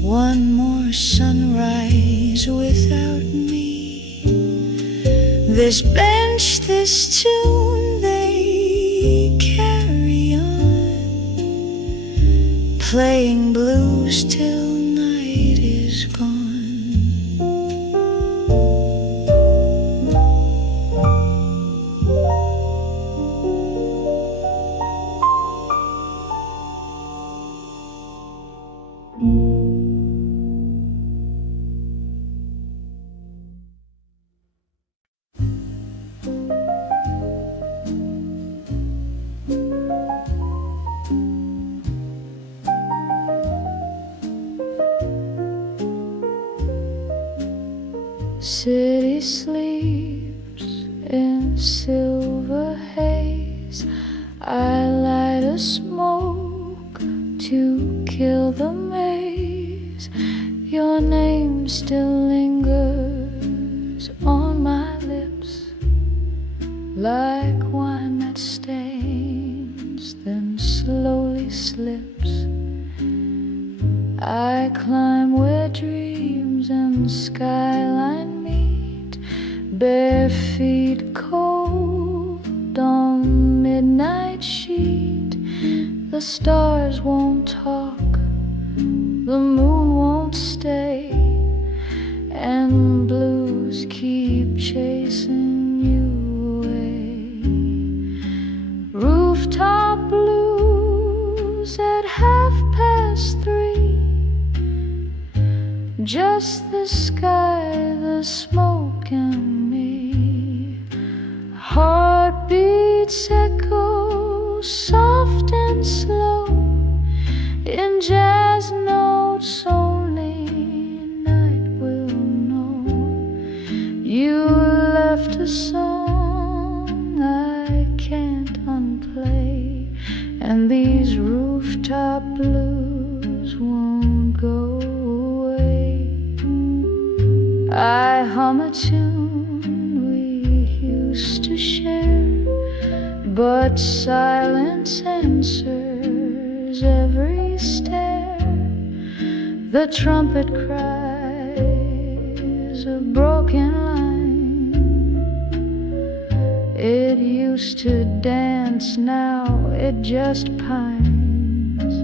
one more sunrise without me. This bench, this tune, they carry on, playing blues till night is gone. City sleeps in silver haze. I light a smoke to kill the maze. Your name still lingers on my lips, like wine that stains, then slowly slips. I climb where dreams and skyline meet, bare feet cold on midnight sheet. The stars won't talk, the moon won't stay, and blues keep chasing you away. Rooftop blues at 3:30. Just the sky, the smoke, and me. Heartbeats echo soft and slow in jazz notes only night will know. You left a song I can't unplay, and these rooftop blues won't go. I hum a tune we used to share, but silence answers every stare. The trumpet cries a broken line. It used to dance, now it just pines.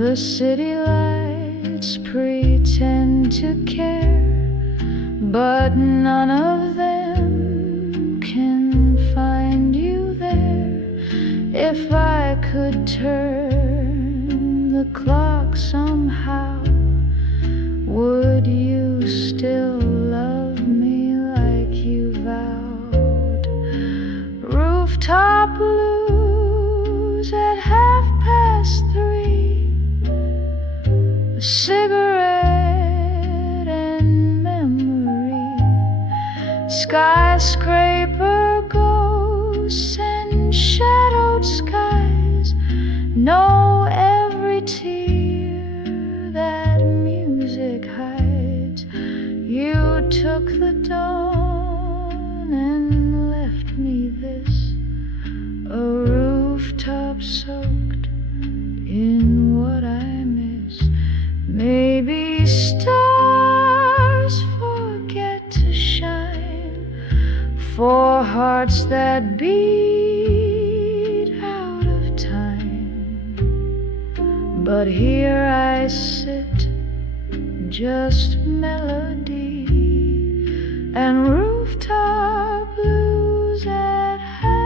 The city lights pretend to care, but none of them can find you there. If I could turn the clock somehow, would you still love me like you vowed? Rooftop blues at 3:30. A cigarette and memory, skyscraper ghosts and shadowed skies. Know every tear that music hides. You took the dawn and left me this, a rooftop soaked in what I miss. Maybe stars forget to shine for hearts that beat out of time. But here I sit, just melody and rooftop blues at 3:30.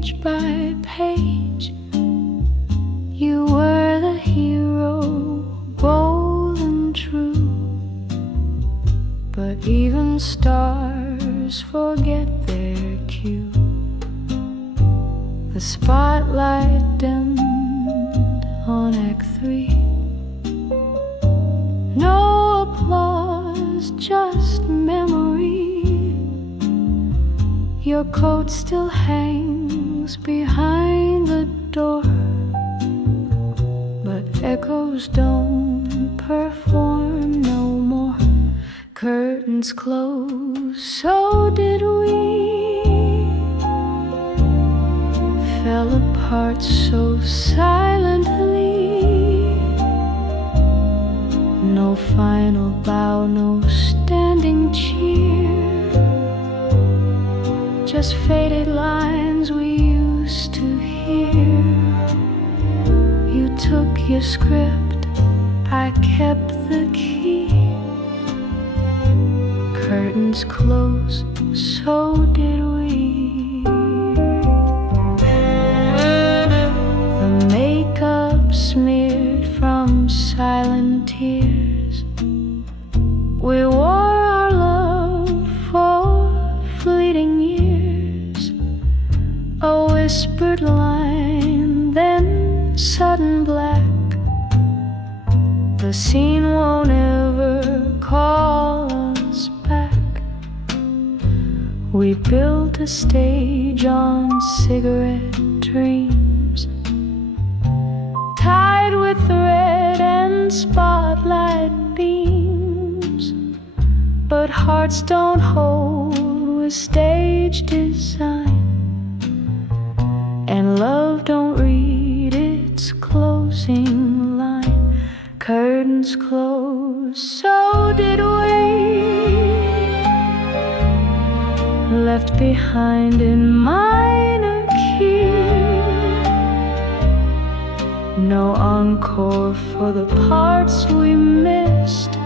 page by page. You were the hero, bold and true. But even stars forget their cue. The spotlight dimmed on Act 3. No applause, just memory. Your coat still hangs behind the door, but echoes don't perform no more. Curtains close, so did we. Fell apart so silently. No final bow, no standing cheer. Just faded lines we used to hear. You took your script, I kept the key. Curtains close, so did we. The makeup smeared from silent tears. We wore our love for fleeting years. A whispered line, then sudden black. The scene won't ever call us back. We built a stage on cigarette dreams, tied with thread and spotlight beams. But hearts don't hold with stage design, and love don't read its closing line. Curtains closed, so did we. Left behind in minor key. No encore for the parts we missed.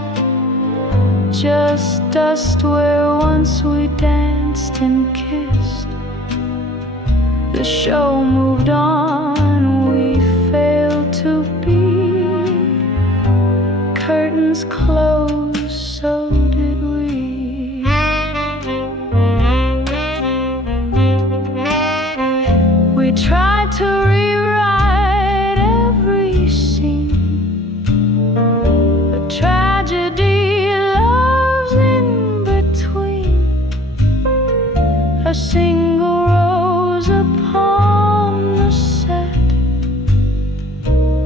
Just dust where once we danced and kissed. The show moved on, we failed to be. Curtains closed, so did we. We tried to rewrite every scene. A tragedy, love's in between. A single rose upon the set.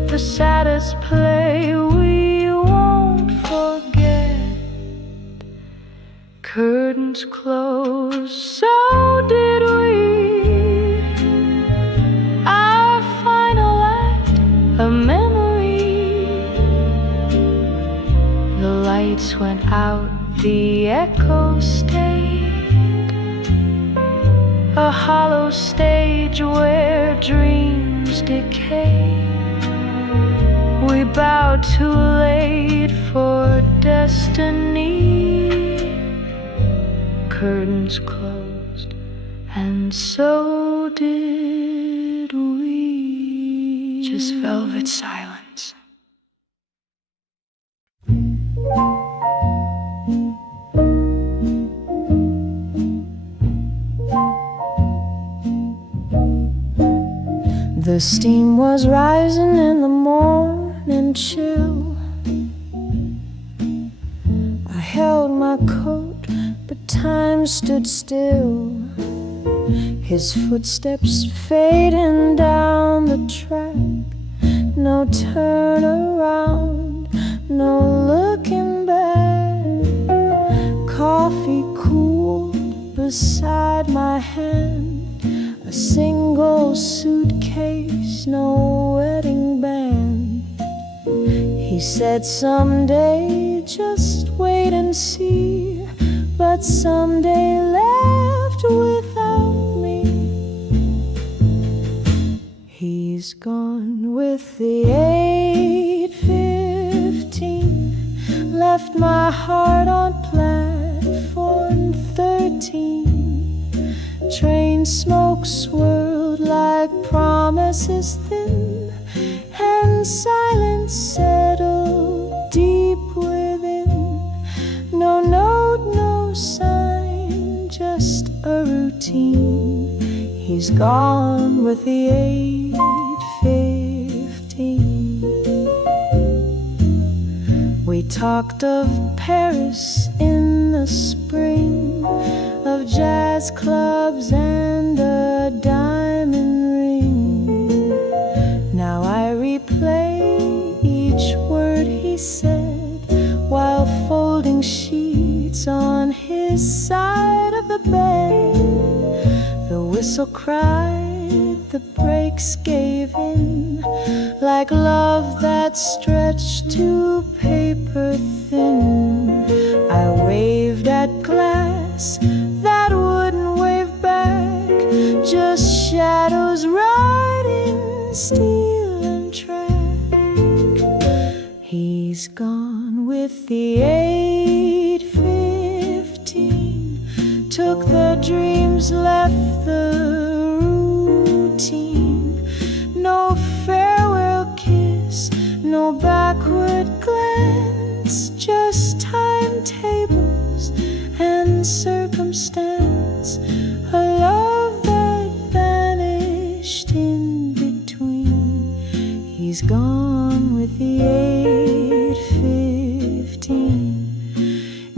The saddest play we won't forget. Curtains closed, so did we. Our final act, a memory. The lights went out, the echo stayed. A hollow stage where dreams decay. We bowed too late for destiny. Curtains closed, and so did we. Just velvet silence. The steam was rising in the morning chill. I held my coat, but time stood still. His footsteps fading down the track. No turn around, no looking back. Coffee cooled beside my hand. A single suitcase, no wedding band. He said someday, just wait and see. But someday left without me. He's gone with the 8:15. Left my heart on platform 13. Train smoke swirled like promises thin, and silence settled deep within. No note, no sign, just a routine. He's gone with the 8:15. We talked of Paris in the spring, of jazz clubs and a diamond ring. Now I replay each word he said while folding sheets on his side of the bed. The whistle cried, the brakes gave in, like love that stretched too paper thin. I waved at glass that wouldn't wave back, just shadows riding steel and track. He's gone with the 8:15, took the dreams, left the routine. No farewell kiss, no backward glance, just timetables and circumstance, a love that vanished in between. He's gone with the 8:15.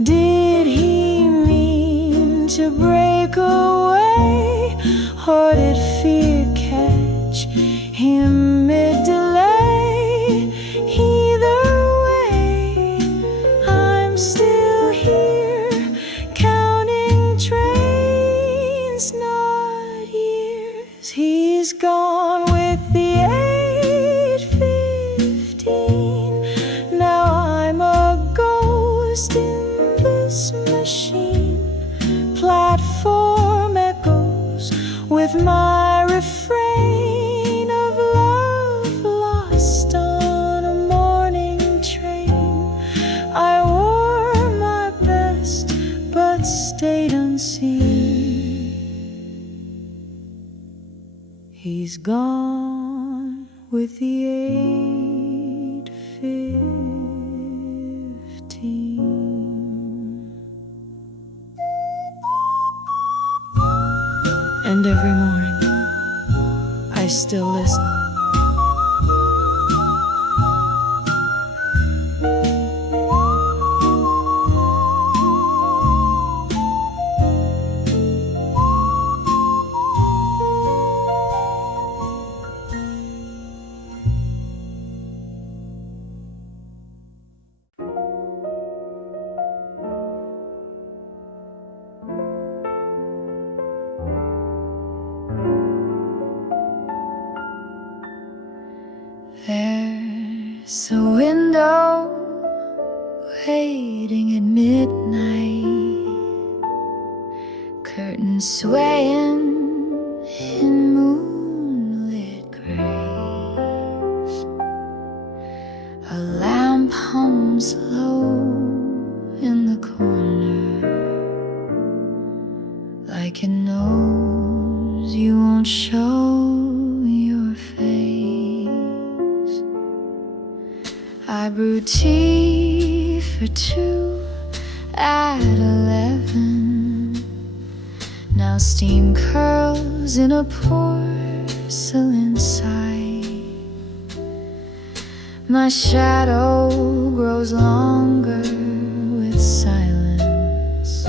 Did he mean to break away, or did fear catch him mid-delay? Either way, I'm still here, counting trains, not years. He's gone with the 8:15. Now I'm a ghost in this machine. Platform echoes with my refrain of love lost on a morning train. I wore my best but stayed unseen. He's gone with the 8:15. And every morning I still listen. There's a window waiting at midnight, curtains swaying in moonlit grace. A lamp hums low in the corner, like it knows you won't show your face. I brew tea for two at 11. Now steam curls in a porcelain sight. My shadow grows longer with silence,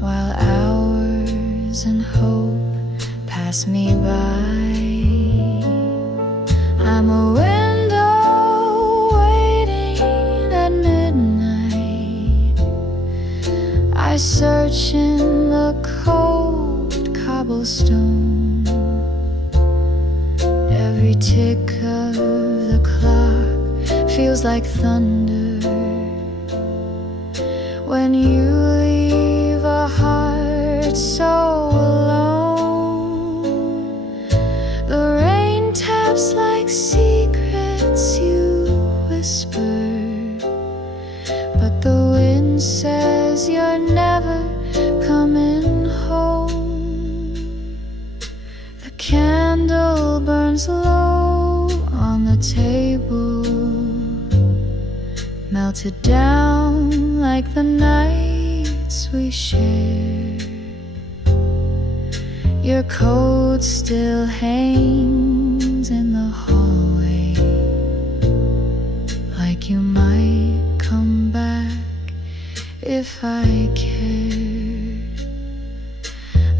while hours and hope pass me by. I'm a window waiting at midnight. I search in the cold cobblestone. Every tick of the clock feels like thunder. When you leave a heart so alone, the rain taps like secrets you whisper, but the wind says you're never coming home. candle burns low on the table, melted down like the nights we shared. Your coat still hangs in the hallway, like you might come back if I cared.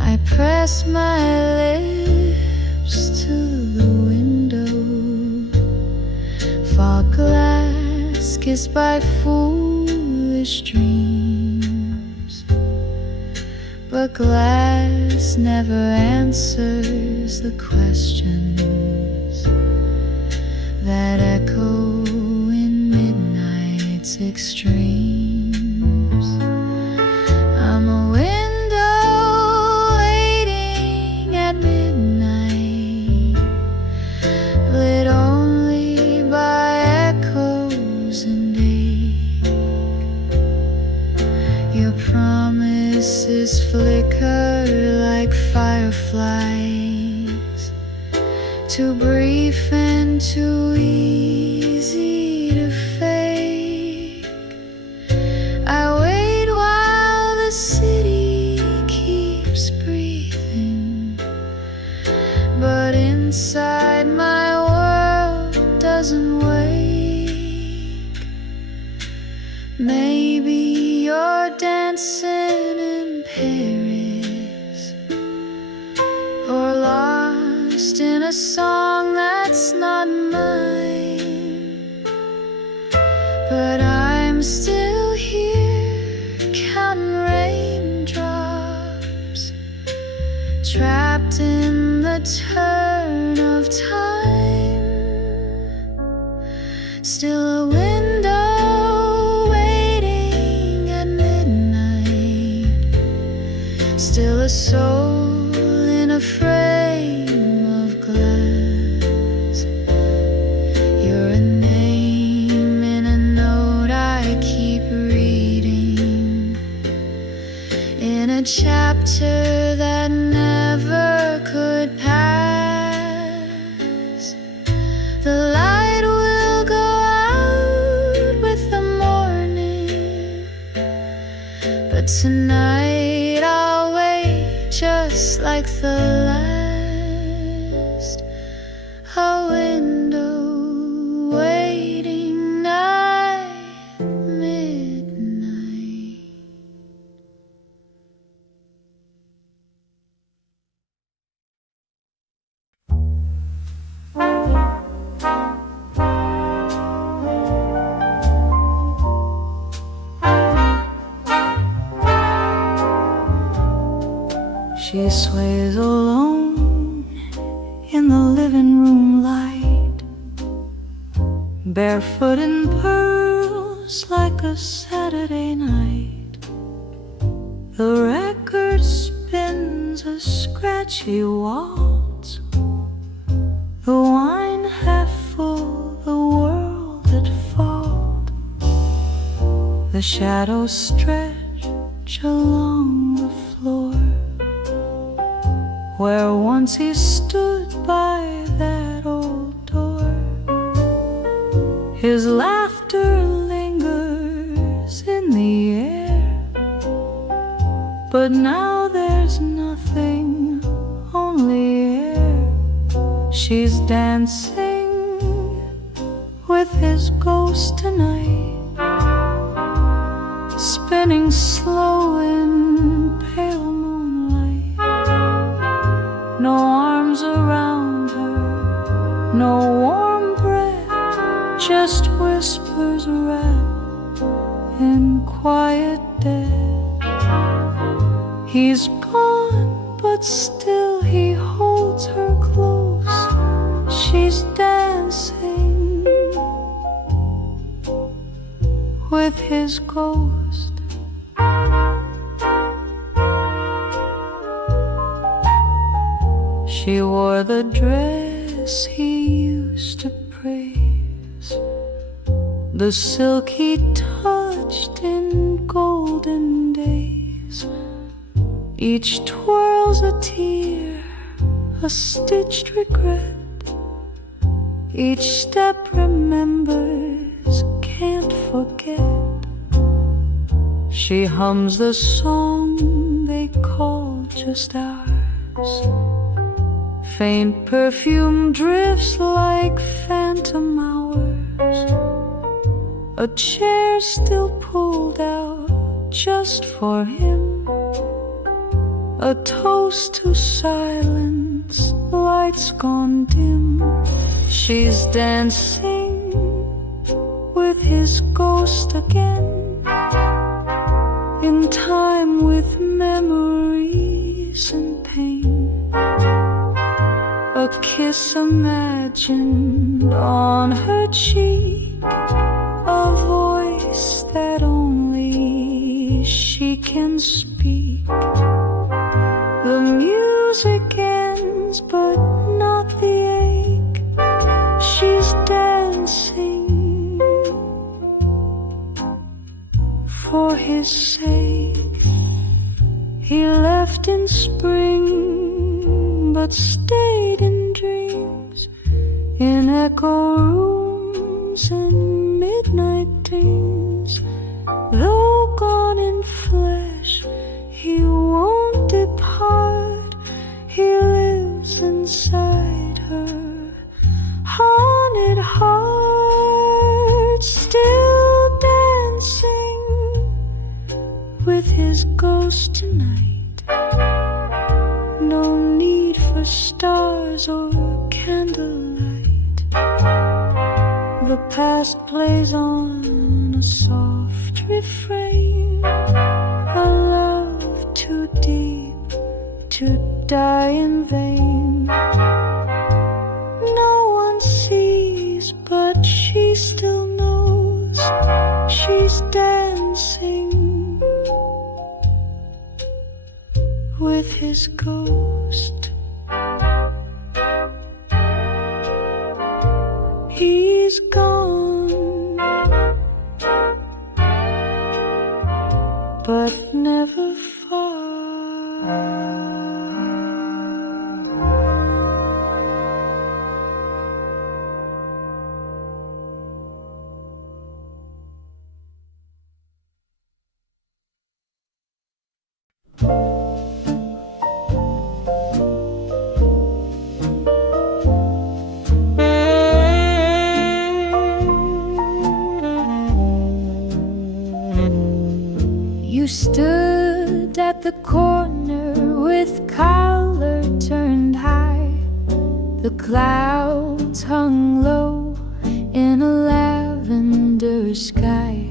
I press my lips to the window, fog glass kissed by foolish dreams. But glass never answers the questions that echo in midnight's extremes. I'm a window waiting at midnight, lit only by echoes and ache. Your promises flicker like fireflies, too brief and too easy to fake. I wait while the city keeps breathing, but inside my world doesn't wake. Maybe you're dancing in Paris, or lost in a song that's not mine. But I'm still here, counting raindrops, trapped in the turn of time. Still a window waiting at midnight, still a soul in a frame of glass. You're a name in a note I keep reading, in a chapter that never could pass. The light will go out with the morning, but tonight I'll wait just like the last. A window waiting night, midnight. She sways alone in the living room light, barefoot in pearls like a Saturday night. The record spins a scratchy waltz, the wine half full, the world at fault. The shadows stretch along the floor, where once he stood by that old door. His laughter lingers in the air, but now there's nothing, only air. She's dancing with his ghost tonight, spinning slow in pale moonlight. No arms around her, no warm breath, just whispers wrapped in quiet death. He's gone, but still he holds her close. She's dancing with his ghost. She wore the dress he used to praise, the silk he touched in golden days. Each twirl's a tear, a stitched regret. Each step remembers, can't forget. She hums the song they call just ours. Faint perfume drifts like phantom hours. A chair still pulled out just for him. A toast to silence, lights gone dim. She's dancing with his ghost again, in time with memories and pain. A kiss imagined on her cheek, a voice that only she can speak. The music ends, but not the ache. She's dancing for his sake. He left in spring, but stayed in dreams, in echo rooms and midnight dreams. Though gone in flesh, he won't depart. He lives inside her haunted heart, still dancing with his ghost tonight. No need for stars or candlelight. The past plays on a soft refrain, a love too deep to die in vain. No one sees, but she still knows she's dancing with his ghost. He's gone, but never far. You stood at the corner with collar turned high. The clouds hung low in a lavender sky.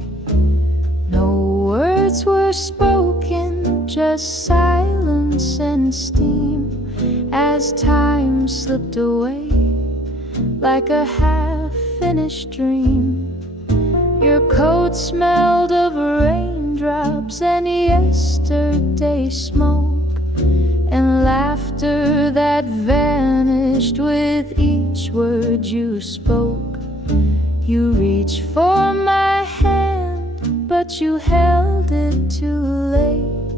No words were spoken, just silence and steam, as time slipped away like a half-finished dream. Your coat smelled of raindrops and yesterday smoke, and laughter that vanished with each word you spoke. You reached for my hand, but you held it too late,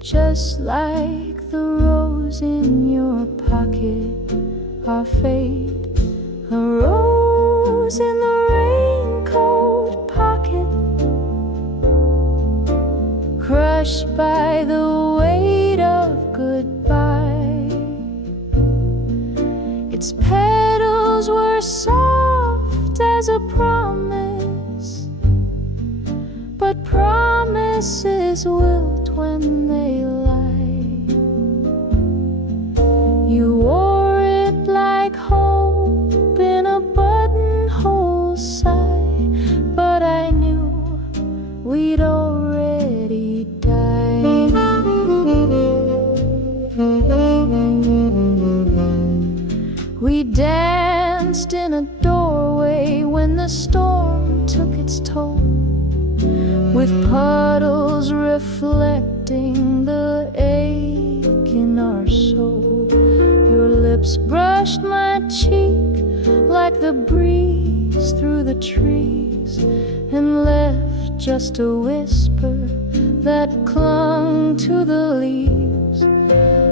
just like the rose in your pocket, our fate. A rose in the raincoat pocket, crushed by the weight of goodbye. Its petals were soft as a promise, but promises wilt when they lie. You wore it like hope in a buttonhole sigh, but I knew we'd already died. We danced in a doorway when the storm took its toll, with puddles reflecting the ache in our soul. Your lips brushed my cheek like the breeze through the trees, and left just a whisper that clung to the leaves.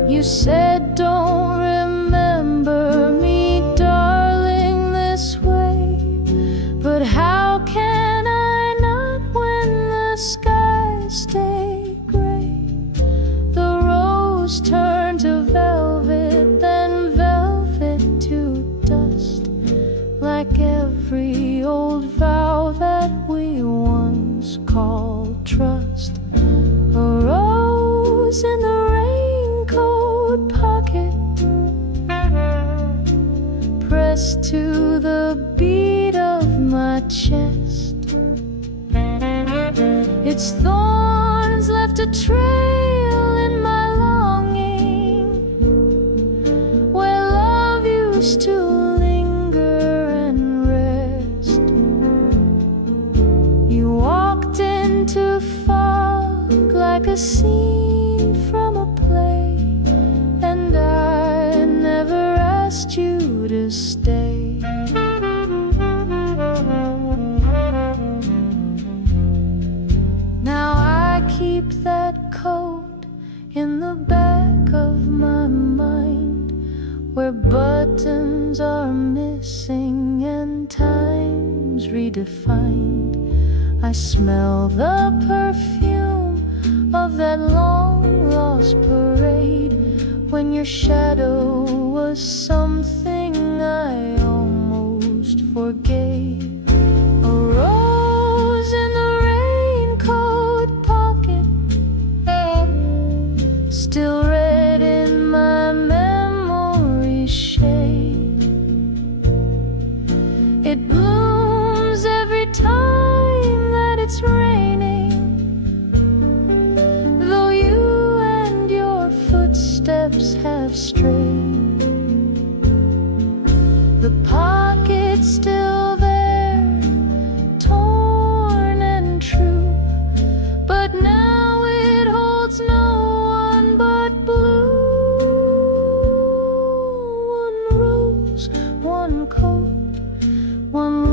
You said don't remember me, darling, this way. But how can I not when the skies stay gray? The rose turned to velvet, then velvet to dust, like every old vow that we once called trust. A rose in the raincoat pocket, pressed to the beat of my chest. Its thorns left a trail in my longing, where love used to linger and rest. You walked into fog like a scene from a play, and I never asked you to stay. Now I keep that coat in the back of my mind, where buttons are missing and time's redefined. I smell the perfume of that long lost parade, when your shadow was something I almost forgave. A rose in the raincoat pocket, still red in my memory's shade. It blooms every time that it's raining, though you and your footsteps have strayed. The pocket's still there, torn and true, but now it holds no one but blue. One rose, one coat, one